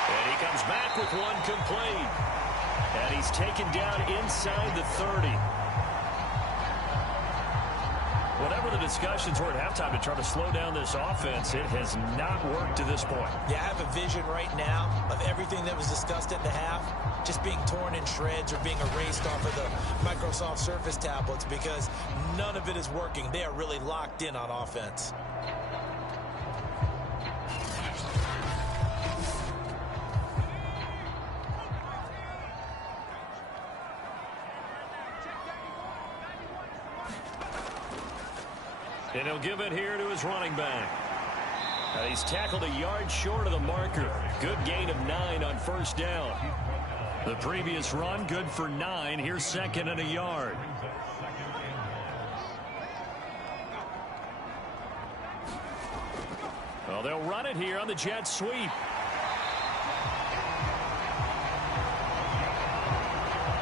And he comes back with one complete. And he's taken down inside the 30. Whatever the discussions were at halftime to try to slow down this offense, it has not worked to this point. Yeah, I have a vision right now of everything that was discussed at the half just being torn in shreds or being erased off of the Microsoft Surface tablets because none of it is working. They are really locked in on offense. And he'll give it here to his running back. He's tackled a yard short of the marker. Good gain of 9 on first down. The previous run, good for 9. Here's second and a yard. Well, they'll run it here on the jet sweep.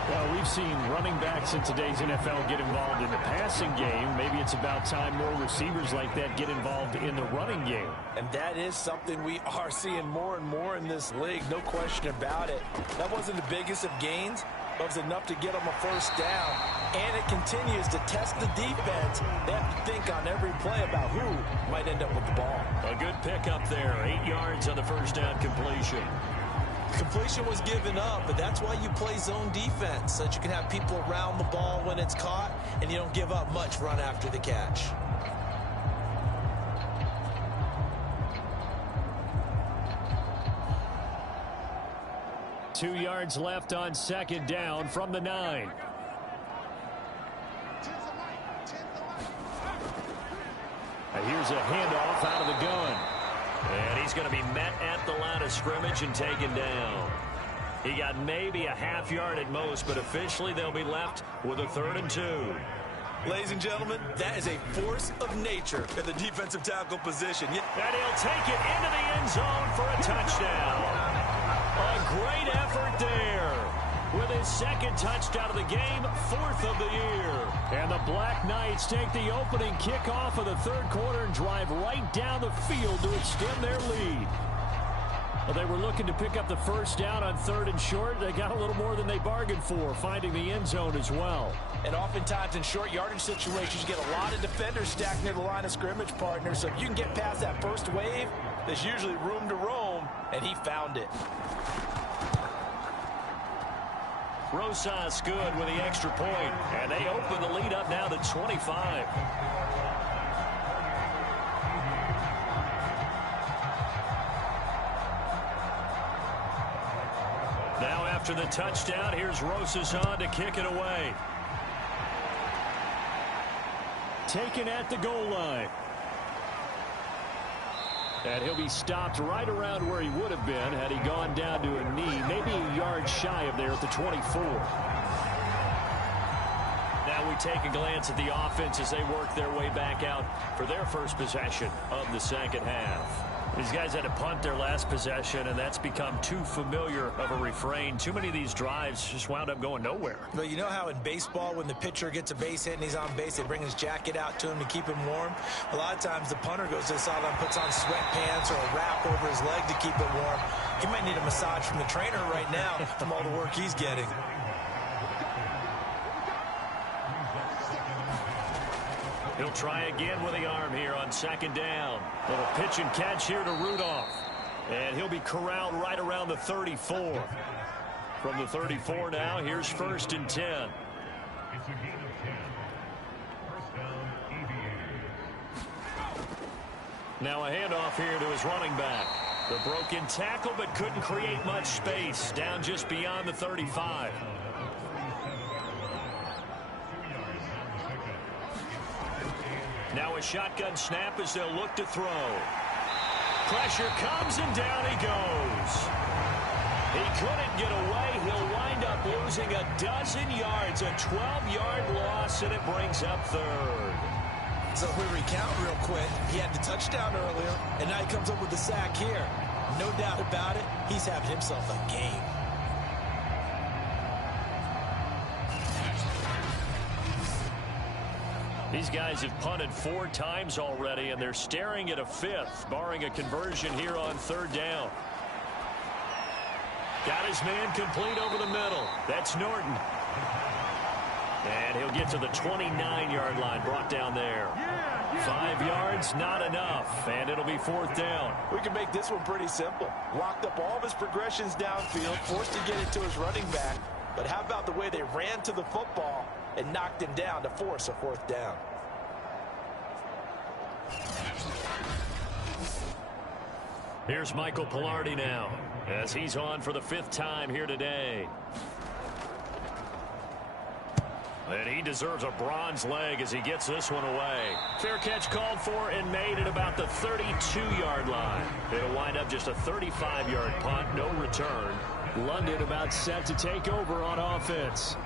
Well, we've seen running backs in today's NFL get involved in the passing game. Maybe it's about time more receivers like that get involved in the running game. And that is something we are seeing more and more in this league, no question about it. That wasn't the biggest of gains, but it was enough to get them a first down. And it continues to test the defense. They have to think on every play about who might end up with the ball. A good pickup there, 8 yards on the first down completion. Completion was given up, but that's why you play zone defense, so that you can have people around the ball when it's caught, and you don't give up much run after the catch. Two yards left on second down from the 9. Here's a handoff out of the gun. And he's going to be met at the line of scrimmage and taken down. He got maybe a half yard at most, but officially they'll be left with a 3rd and 2. Ladies and gentlemen, that is a force of nature in the defensive tackle position. And he'll take it into the end zone for a touchdown. A great effort there. With his second touchdown of the game, 4th of the year. And the Black Knights take the opening kickoff of the 3rd quarter and drive right down the field to extend their lead. Well, they were looking to pick up the first down on 3rd and short. They got a little more than they bargained for, finding the end zone as well. And oftentimes in short yardage situations, you get a lot of defenders stacked near the line of scrimmage, partner. So if you can get past that first wave, there's usually room to roam, and he found it. Rosas good with the extra point, and they open the lead up now to 25. Now after the touchdown, here's Rosas on to kick it away. Taken at the goal line. And he'll be stopped right around where he would have been had he gone down to a knee, maybe a yard shy of there at the 24. Now we take a glance at the offense as they work their way back out for their first possession of the second half. These guys had to punt their last possession, and that's become too familiar of a refrain. Too many of these drives just wound up going nowhere. Well, you know how in baseball, when the pitcher gets a base hit and he's on base, they bring his jacket out to him to keep him warm? A lot of times the punter goes to the sideline, puts on sweatpants or a wrap over his leg to keep it warm. He might need a massage from the trainer right now from all the work he's getting. He'll try again with the arm here on second down. Little pitch and catch here to Rudolph. And he'll be corralled right around the 34. From the 34 now, here's 1st and 10. Now a handoff here to his running back. The broken tackle, but couldn't create much space. Down just beyond the 35. Now a shotgun snap as they'll look to throw. Pressure comes and down he goes. He couldn't get away. He'll wind up losing a dozen yards, a 12-yard loss, and it brings up 3rd. So if we recount real quick, he had the touchdown earlier, and now he comes up with the sack here. No doubt about it, he's having himself a game. These guys have punted 4 times already, and they're staring at a 5th, barring a conversion here on 3rd down. Got his man complete over the middle. That's Norton. And he'll get to the 29-yard line, brought down there. 5 yards, not enough, and it'll be 4th down. We can make this one pretty simple. Locked up all of his progressions downfield, forced to get it to his running back. But how about the way they ran to the football and knocked him down to force a 4th down? Here's Michael Pilardi now, as he's on for the 5th time here today. And he deserves a bronze leg as he gets this one away. Fair catch called for and made at about the 32-yard line. It'll wind up just a 35-yard punt, no return. London about set to take over on offense.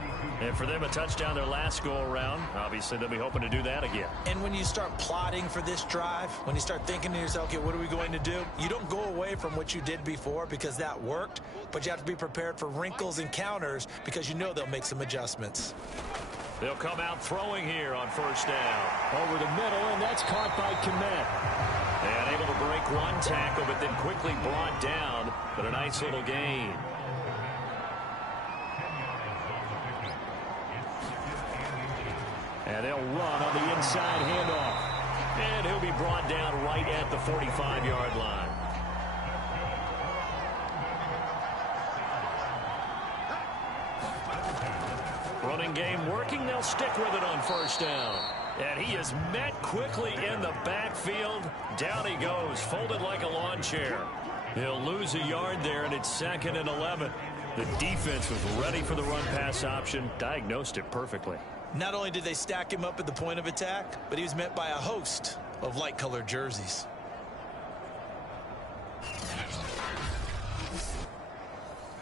And for them, a touchdown their last go-around. Obviously, they'll be hoping to do that again. And when you start plotting for this drive, when you start thinking to yourself, okay, what are we going to do? You don't go away from what you did before because that worked, but you have to be prepared for wrinkles and counters because you know they'll make some adjustments. They'll come out throwing here on 1st down. Over the middle, and that's caught by Kmet. And able to break one tackle, but then quickly brought down. But a nice little gain. And they'll run on the inside handoff. And he'll be brought down right at the 45-yard line. Running game working. They'll stick with it on 1st down. And he is met quickly in the backfield. Down he goes, folded like a lawn chair. He'll lose a yard there, and it's 2nd and 11. The defense was ready for the run-pass option, diagnosed it perfectly. Not only did they stack him up at the point of attack, but he was met by a host of light-colored jerseys.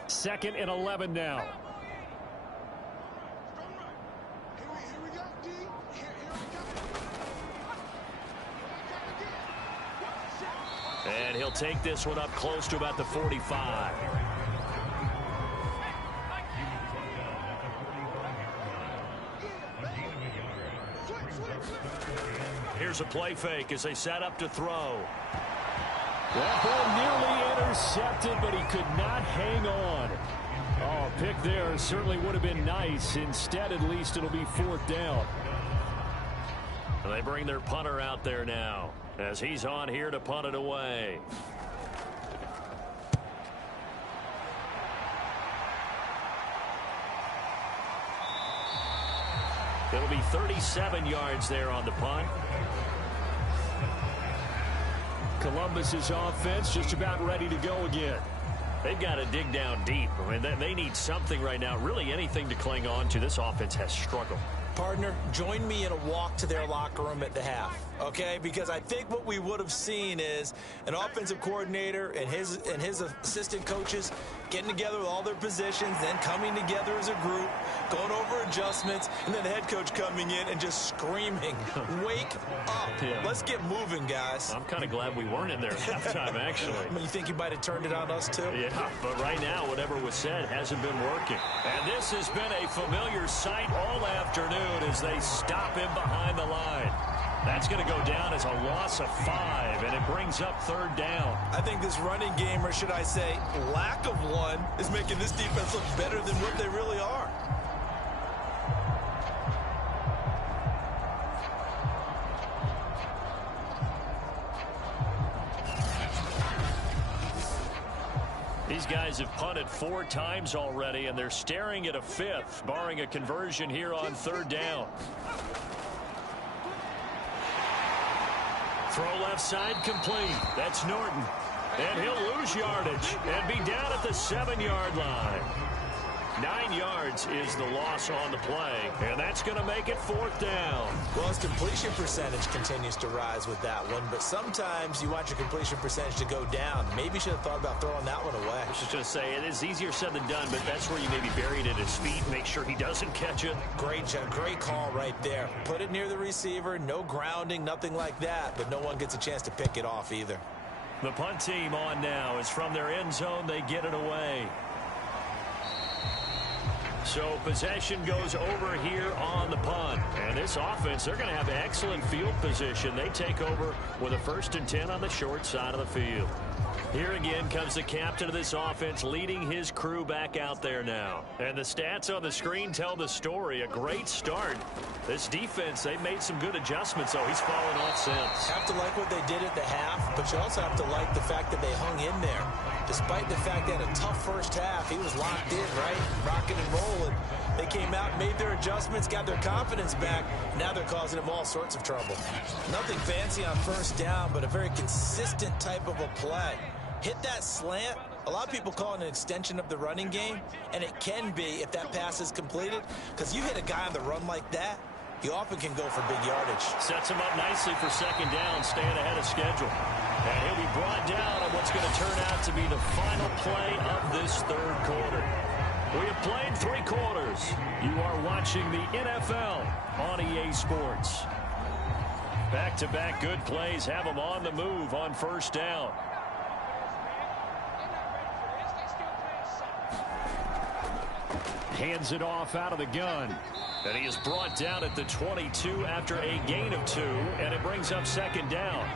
Second and 11 now. And he'll take this one up close to about the 45. Here's a play fake as they set up to throw. That ball nearly intercepted, but he could not hang on. Oh, a pick there certainly would have been nice. Instead, at least, it'll be 4th down. And they bring their punter out there now as he's on here to punt it away. It'll be 37 yards there on the punt. Columbus's offense just about ready to go again. They've got to dig down deep. I mean, they need something right now, really anything to cling on to. This offense has struggled. Partner, join me in a walk to their locker room at the half, okay? Because I think what we would have seen is an offensive coordinator and his assistant coaches getting together with all their positions, then coming together as a group, going over adjustments, and then the head coach coming in and just screaming, wake up. Yeah. Let's get moving, guys. I'm kind of glad we weren't in there at halftime, actually. I mean, you think you might have turned it on us, too? Yeah, but right now, whatever was said hasn't been working. And this has been a familiar sight all afternoon as they stop him behind the line. That's going to go down as a loss of 5, and it brings up 3rd down. I think this running game, or should I say lack of one, is making this defense look better than what they really are. These guys have punted 4 times already, and they're staring at a 5th, barring a conversion here on 3rd down. Throw left side complete. That's Norton. And he'll lose yardage and be down at the 7-yard line. 9 yards is the loss on the play, and that's going to make it 4th down. Well, his completion percentage continues to rise with that one, but sometimes you want your completion percentage to go down. Maybe you should have thought about throwing that one away. I was just going to say, it is easier said than done, but that's where you maybe bury it at his feet, make sure he doesn't catch it. Great call right there. Put it near the receiver, no grounding, nothing like that, but no one gets a chance to pick it off either. The punt team on now is from their end zone. They get it away. So possession goes over here on the punt. And this offense, they're going to have excellent field position. They take over with a 1st and 10 on the short side of the field. Here again comes the captain of this offense leading his crew back out there now. And the stats on the screen tell the story. A great start. This defense, they've made some good adjustments, so he's fallen off since. Have to like what they did at the half, but you also have to like the fact that they hung in there. Despite the fact they had a tough first half, he was locked in, right? Rocking and rolling. They came out, made their adjustments, got their confidence back. Now they're causing him all sorts of trouble. Nothing fancy on first down, but a very consistent type of a play. Hit that slant. A lot of people call it an extension of the running game, and it can be if that pass is completed, because you hit a guy on the run like that, you often can go for big yardage. Sets him up nicely for 2nd down, staying ahead of schedule. And he'll be brought down on what's going to turn out to be the final play of this 3rd quarter. We have played 3 quarters. You are watching the NFL on EA Sports. Back-to-back good plays have them on the move on 1st down. Hands it off out of the gun. And he is brought down at the 22 after a gain of 2, and it brings up 2nd down.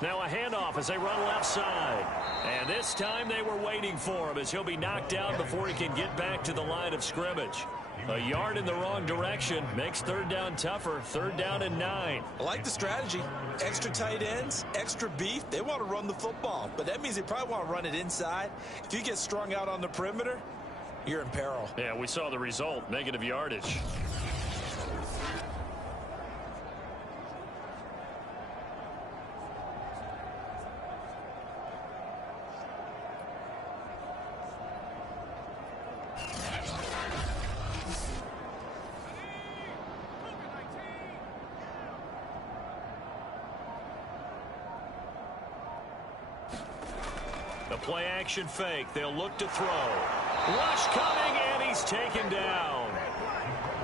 Now a handoff as they run left side. And this time they were waiting for him as he'll be knocked down before he can get back to the line of scrimmage. A yard in the wrong direction makes 3rd down tougher. 3rd down and 9. I like the strategy. Extra tight ends, extra beef. They want to run the football, but that means they probably want to run it inside. If you get strung out on the perimeter, you're in peril. Yeah, we saw the result. Negative yardage. Play action fake. They'll look to throw. Rush coming, and he's taken down.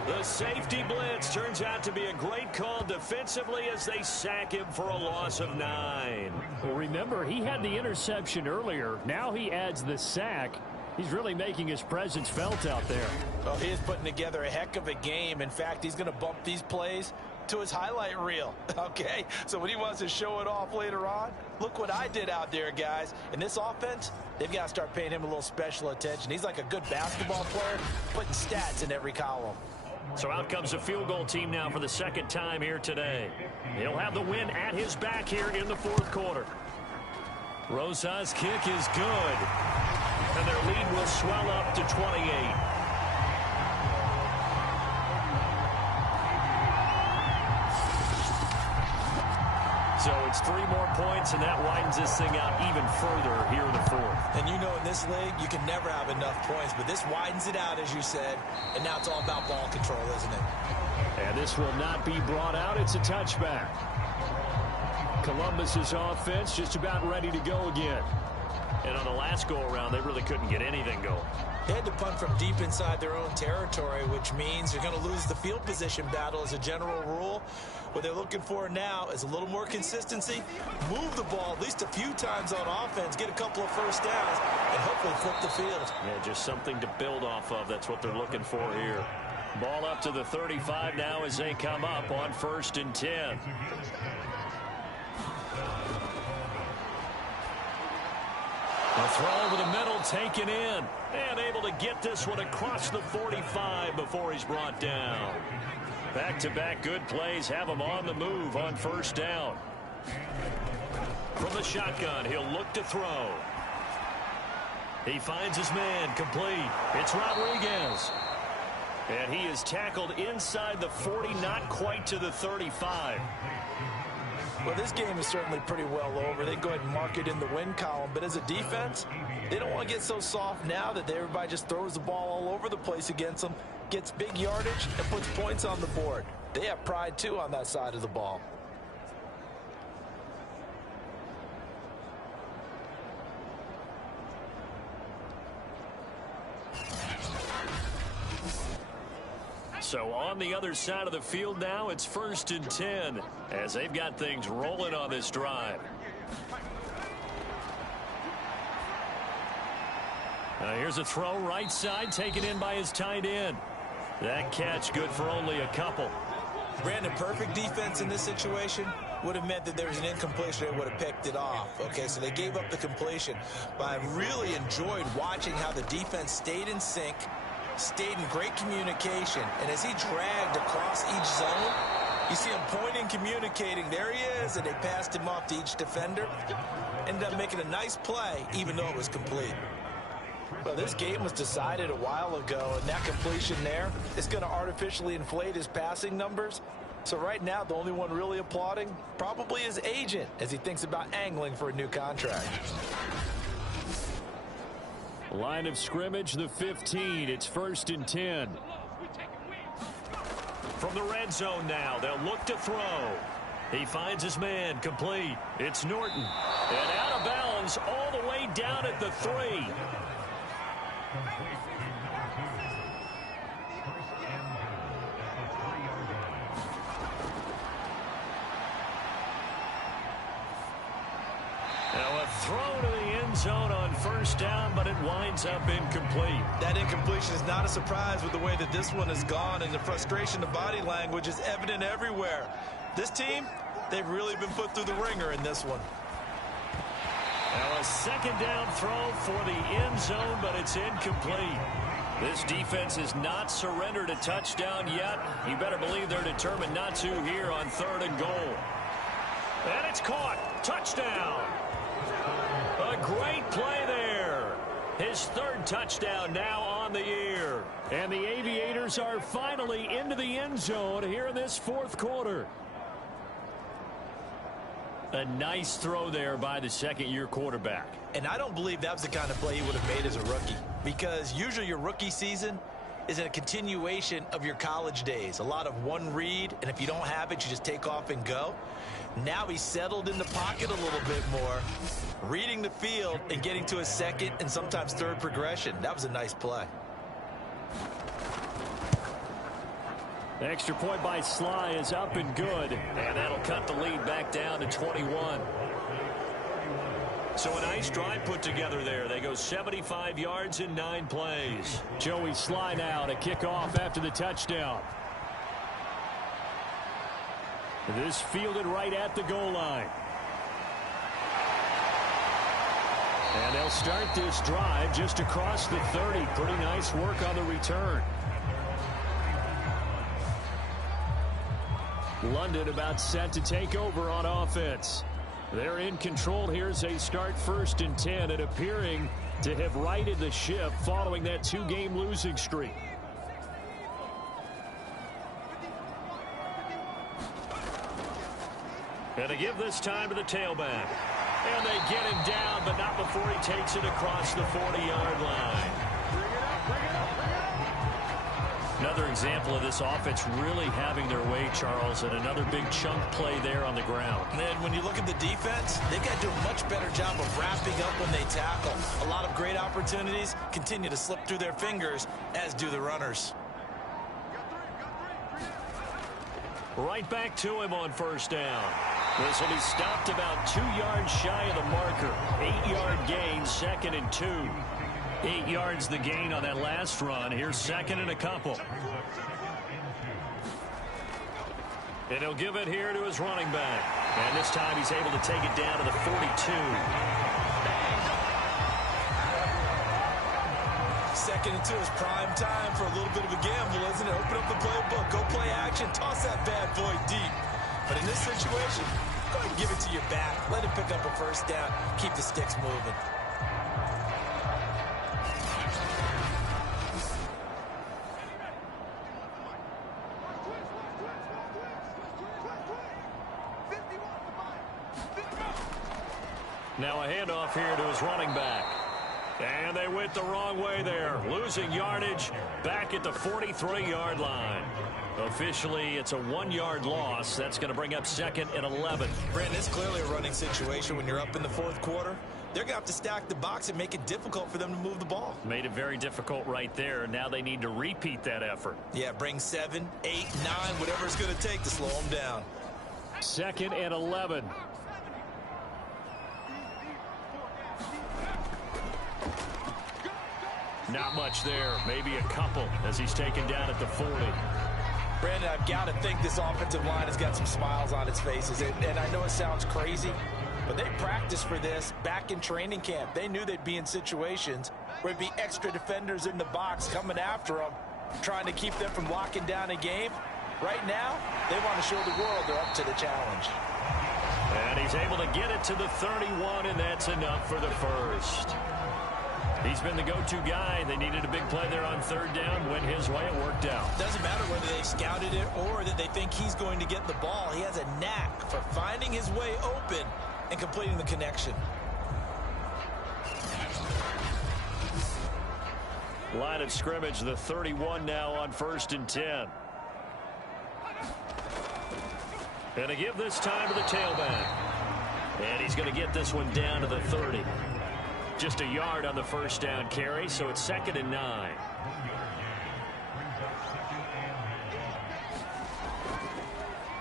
The safety blitz turns out to be a great call defensively as they sack him for a loss of 9. Well, remember, he had the interception earlier. Now he adds the sack. He's really making his presence felt out there. Well, he is putting together a heck of a game. In fact, he's going to bump these plays to his highlight reel. Okay, so when he wants to show it off later on, look what I did out there, guys. In this offense, they've got to start paying him a little special attention. He's like a good basketball player, putting stats in every column. So out comes the field goal team now for the 2nd time here today. He'll have the win at his back here in the 4th quarter. Rosa's kick is good, and their lead will swell up to 28. So it's 3 more points, and that widens this thing out even further here in the 4th. And you know in this league, you can never have enough points, but this widens it out, as you said, and now it's all about ball control, isn't it? And this will not be brought out. It's a touchback. Columbus's offense just about ready to go again. And on the last go-around, they really couldn't get anything going. They had to punt from deep inside their own territory, which means you're going to lose the field position battle as a general rule. What they're looking for now is a little more consistency, move the ball at least a few times on offense, get a couple of 1st downs, and hopefully flip the field. Yeah, just something to build off of. That's what they're looking for here. Ball up to the 35 now as they come up on 1st and 10. A throw over the middle taken in, and able to get this one across the 45 before he's brought down. Back-to-back good plays have him on the move on 1st down. From the shotgun, he'll look to throw. He finds his man, complete. It's Rodriguez. And he is tackled inside the 40, not quite to the 35. Well, this game is certainly pretty well over. They go ahead and mark it in the win column. But as a defense, they don't want to get so soft now that everybody just throws the ball all over the place against them, gets big yardage, and puts points on the board. They have pride, too, on that side of the ball. So on the other side of the field now, it's 1st and 10 as they've got things rolling on this drive. Here's a throw right side, taken in by his tight end. That catch good for only a couple. Brandon, perfect defense in this situation would have meant that there was an incompletion. They would have picked it off. Okay, so they gave up the completion. But I really enjoyed watching how the defense stayed in sync, stayed in great communication. And as he dragged across each zone, you see him pointing, communicating. There he is, and they passed him off to each defender. Ended up making a nice play, even though it was complete. Well, this game was decided a while ago, and that completion there is going to artificially inflate his passing numbers. So right now, the only one really applauding probably his agent as he thinks about angling for a new contract. Line of scrimmage, the 15. It's 1st and 10. From the red zone now, they'll look to throw. He finds his man, complete. It's Norton. And out of bounds all the way down at the 3. Now a throw to the end zone on 1st down, but it winds up incomplete. That incompletion is not a surprise with the way that this one has gone, and the frustration of body language is evident everywhere. This team, they've really been put through the ringer in this one. Now a 2nd down throw for the end zone, but it's incomplete. This defense has not surrendered a touchdown yet. You better believe they're determined not to here on 3rd and goal. And it's caught. Touchdown. A great play there. His 3rd touchdown now on the year. And the Aviators are finally into the end zone here in this 4th quarter. A nice throw there by the 2nd-year quarterback. And I don't believe that was the kind of play he would have made as a rookie, because usually your rookie season is a continuation of your college days. A lot of one read, and if you don't have it, you just take off and go. Now he's settled in the pocket a little bit more, reading the field and getting to a 2nd and sometimes 3rd progression. That was a nice play. The extra point by Sly is up and good, and that'll cut the lead back down to 21. So a nice drive put together there. They go 75 yards in 9 plays. Joey Sly now to kick off after the touchdown. This fielded right at the goal line. And they'll start this drive just across the 30. Pretty nice work on the return. London about set to take over on offense. They're in control here as they start 1st and 10 and appearing to have righted the ship following that 2-game losing streak. And they give this time to the tailback. And they get him down, but not before he takes it across the 40-yard line. Another example of this offense really having their way, Charles, and another big chunk play there on the ground. And when you look at the defense, they've got to do a much better job of wrapping up when they tackle. A lot of great opportunities continue to slip through their fingers, as do the runners. Right back to him on 1st down. This will be stopped about 2 yards shy of the marker. 8-yard gain, 2nd and 2. 8 yards the gain on that last run. Here's 2nd and a couple. And he'll give it here to his running back. And this time he's able to take it down to the 42. 2nd and 2 is prime time for a little bit of a gamble, isn't it? Open up the playbook, go play action, toss that bad boy deep. But in this situation, go ahead and give it to your back. Let him pick up a 1st down. Keep the sticks moving. Now a handoff here to his running back. And they went the wrong way there. Losing yardage back at the 43-yard line. Officially, it's a 1-yard loss. That's going to bring up 2nd and 11. Brandon, it's clearly a running situation when you're up in the 4th quarter. They're going to have to stack the box and make it difficult for them to move the ball. Made it very difficult right there. Now they need to repeat that effort. Yeah, bring 7, 8, 9, whatever it's going to take to slow them down. 2nd and 11. Not much there. Maybe a couple as he's taken down at the 40. Brandon, I've got to think this offensive line has got some smiles on its faces. And I know it sounds crazy, but they practiced for this back in training camp. They knew they'd be in situations where there'd be extra defenders in the box coming after them, trying to keep them from locking down a game. Right now, they want to show the world they're up to the challenge. And he's able to get it to the 31, and that's enough for the first. He's been the go-to guy. They needed a big play there on third down. Went his way. It worked out. Doesn't matter whether they scouted it or that they think he's going to get the ball. He has a knack for finding his way open and completing the connection. Line of scrimmage, the 31 now on 1st and 10. And to give this time to the tailback. And he's going to get this one down to the 30. Just a yard on the first down carry, so it's 2nd and 9.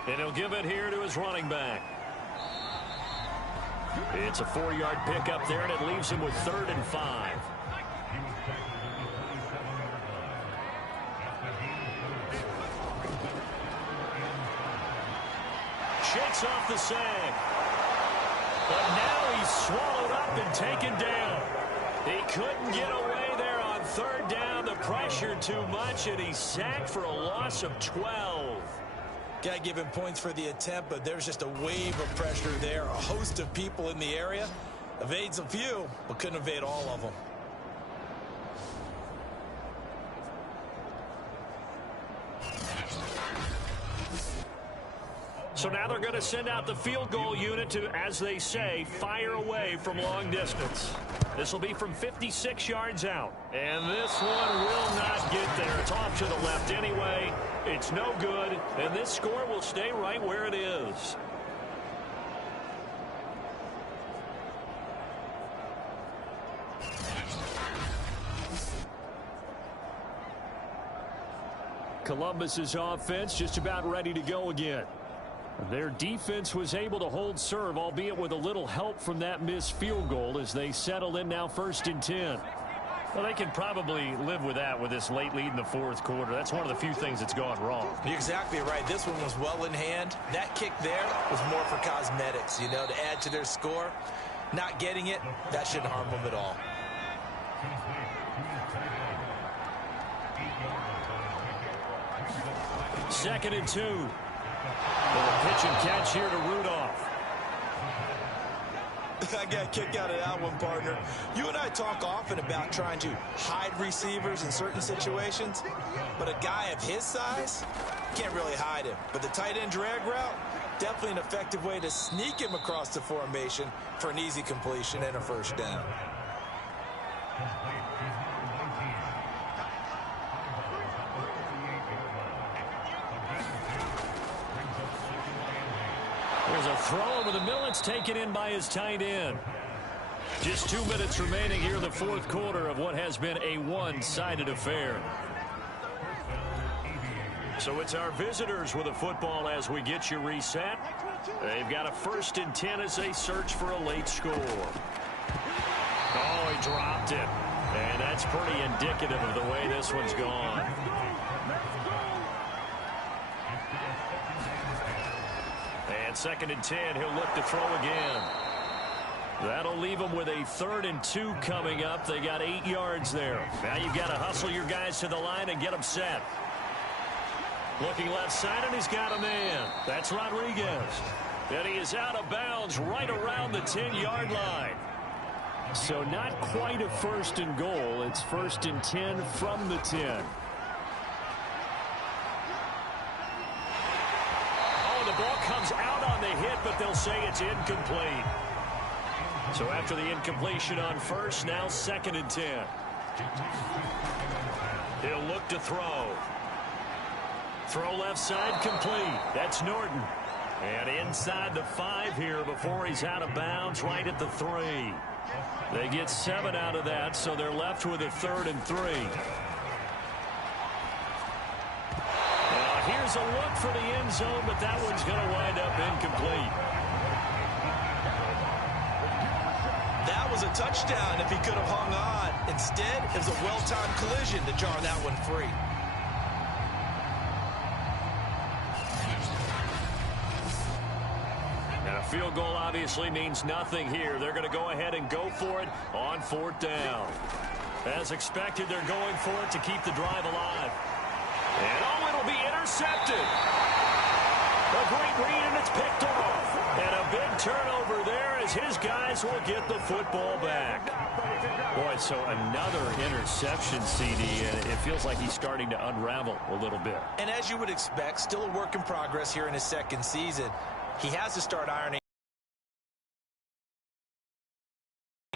And he'll give it here to his running back. It's a 4-yard pickup there, and it leaves him with 3rd and 5. Shakes off the sag. But now he's swallowed up and taken down. He couldn't get away there on third down. The pressure too much, and he's sacked for a loss of 12. Got to give him points for the attempt, but there's just a wave of pressure there. A host of people in the area. Evades a few, but couldn't evade all of them. So now they're going to send out the field goal unit to, as they say, fire away from long distance. This will be from 56 yards out. And this one will not get there. It's off to the left anyway. It's no good. And this score will stay right where it is. Columbus's offense just about ready to go again. Their defense was able to hold serve, albeit with a little help from that missed field goal as they settle in now 1st and 10. Well, they can probably live with that with this late lead in the 4th quarter. That's one of the few things that's gone wrong. You're exactly right. This one was well in hand. That kick there was more for cosmetics, to add to their score. Not getting it, that shouldn't harm them at all. Second and 2. The pitch and catch here to Rudolph. I got a kick out of that one, partner. You and I talk often about trying to hide receivers in certain situations, but a guy of his size can't really hide him. But the tight end drag route, definitely an effective way to sneak him across the formation for an easy completion and a first down. There's a throw over the middle. It's taken in by his tight end. Just 2 minutes remaining here in the 4th quarter of what has been a one-sided affair. So it's our visitors with a football as we get you reset. They've got a 1st and 10 as they search for a late score. Oh, he dropped it. And that's pretty indicative of the way this one's gone. And 2nd and 10, he'll look to throw again. That'll leave them with a 3rd and 2 coming up. They got 8 yards there. Now you've got to hustle your guys to the line and get them set. Looking left side, and he's got a man. That's Rodriguez. And he is out of bounds right around the 10-yard line. So not quite a 1st and goal. It's 1st and 10 from the 10. The ball comes out on the hit, but they'll say it's incomplete. So after the incompletion on first, now 2nd and 10. He'll look to throw. Throw left side complete. That's Norton. And inside the 5 here before he's out of bounds, right at the 3. They get 7 out of that, so they're left with a 3rd and 3. Here's a look for the end zone, but that one's going to wind up incomplete. That was was a touchdown if he could have hung on. Instead, it was a well-timed collision to jar that one free. And a field goal obviously means nothing here. They're going to go ahead and go for it on 4th down. As expected, they're going for it to keep the drive alive. And it'll be intercepted. A great read, and it's picked off. And a big turnover there as his guys will get the football back. Boy, so another interception, CD, and it feels like he's starting to unravel a little bit. And as you would expect, still a work in progress here in his second season. He has to start ironing.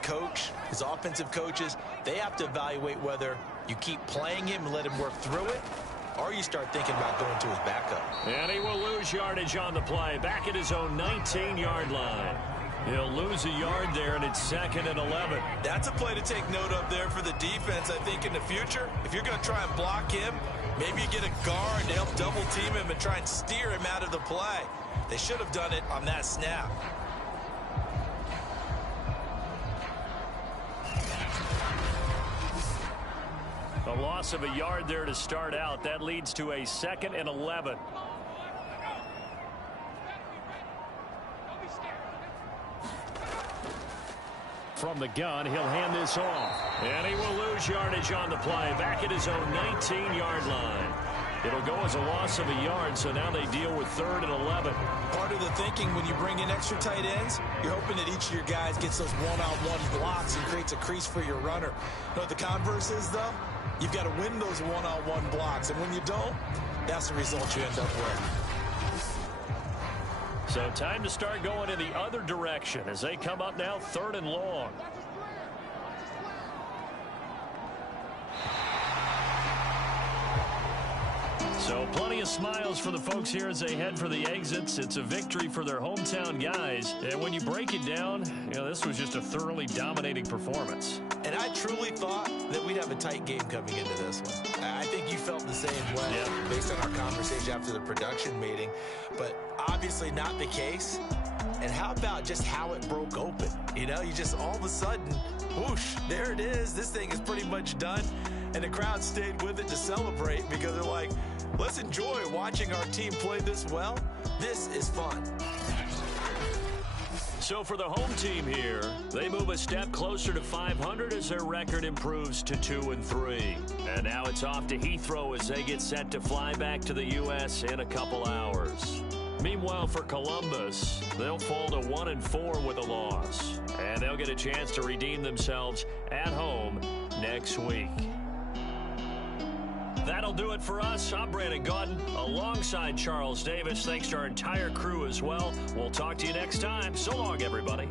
Coach, his offensive coaches, they have to evaluate whether you keep playing him and let him work through it, or you start thinking about going to his backup. And he will lose yardage on the play, back at his own 19-yard line. He'll lose a yard there, and it's 2nd and 11. That's a play to take note of there for the defense, I think, in the future. If you're going to try and block him, maybe you get a guard to help double-team him and try and steer him out of the play. They should have done it on that snap. A loss of a yard there to start out. That leads to a 2nd and 11. From the gun, he'll hand this off. And he will lose yardage on the play, back at his own 19-yard line. It'll go as a loss of a yard, so now they deal with 3rd and 11. Part of the thinking when you bring in extra tight ends, you're hoping that each of your guys gets those one-on-one blocks and creates a crease for your runner. You know what the converse is, though? You've got to win those one-on-one blocks, and when you don't, that's the result you end up with. So time to start going in the other direction as they come up now 3rd and long. So plenty of smiles for the folks here as they head for the exits. It's a victory for their hometown guys. And when you break it down, you know, this was just a thoroughly dominating performance. And I truly thought that we'd have a tight game coming into this one. I think you felt the same way based on our conversation after the production meeting. But obviously not the case. And how about just how it broke open? You know, you just all of a sudden, whoosh, there it is. This thing is pretty much done. And the crowd stayed with it to celebrate because they're like, let's enjoy watching our team play this well. This is fun. So for the home team here, they move a step closer to 500 as their record improves to 2-3. And now it's off to Heathrow as they get set to fly back to the U.S. in a couple hours. Meanwhile, for Columbus, they'll fall to 1-4 with a loss. And they'll get a chance to redeem themselves at home next week. That'll do it for us. I'm Brandon Gaudin alongside Charles Davis. Thanks to our entire crew as well. We'll talk to you next time. So long, everybody.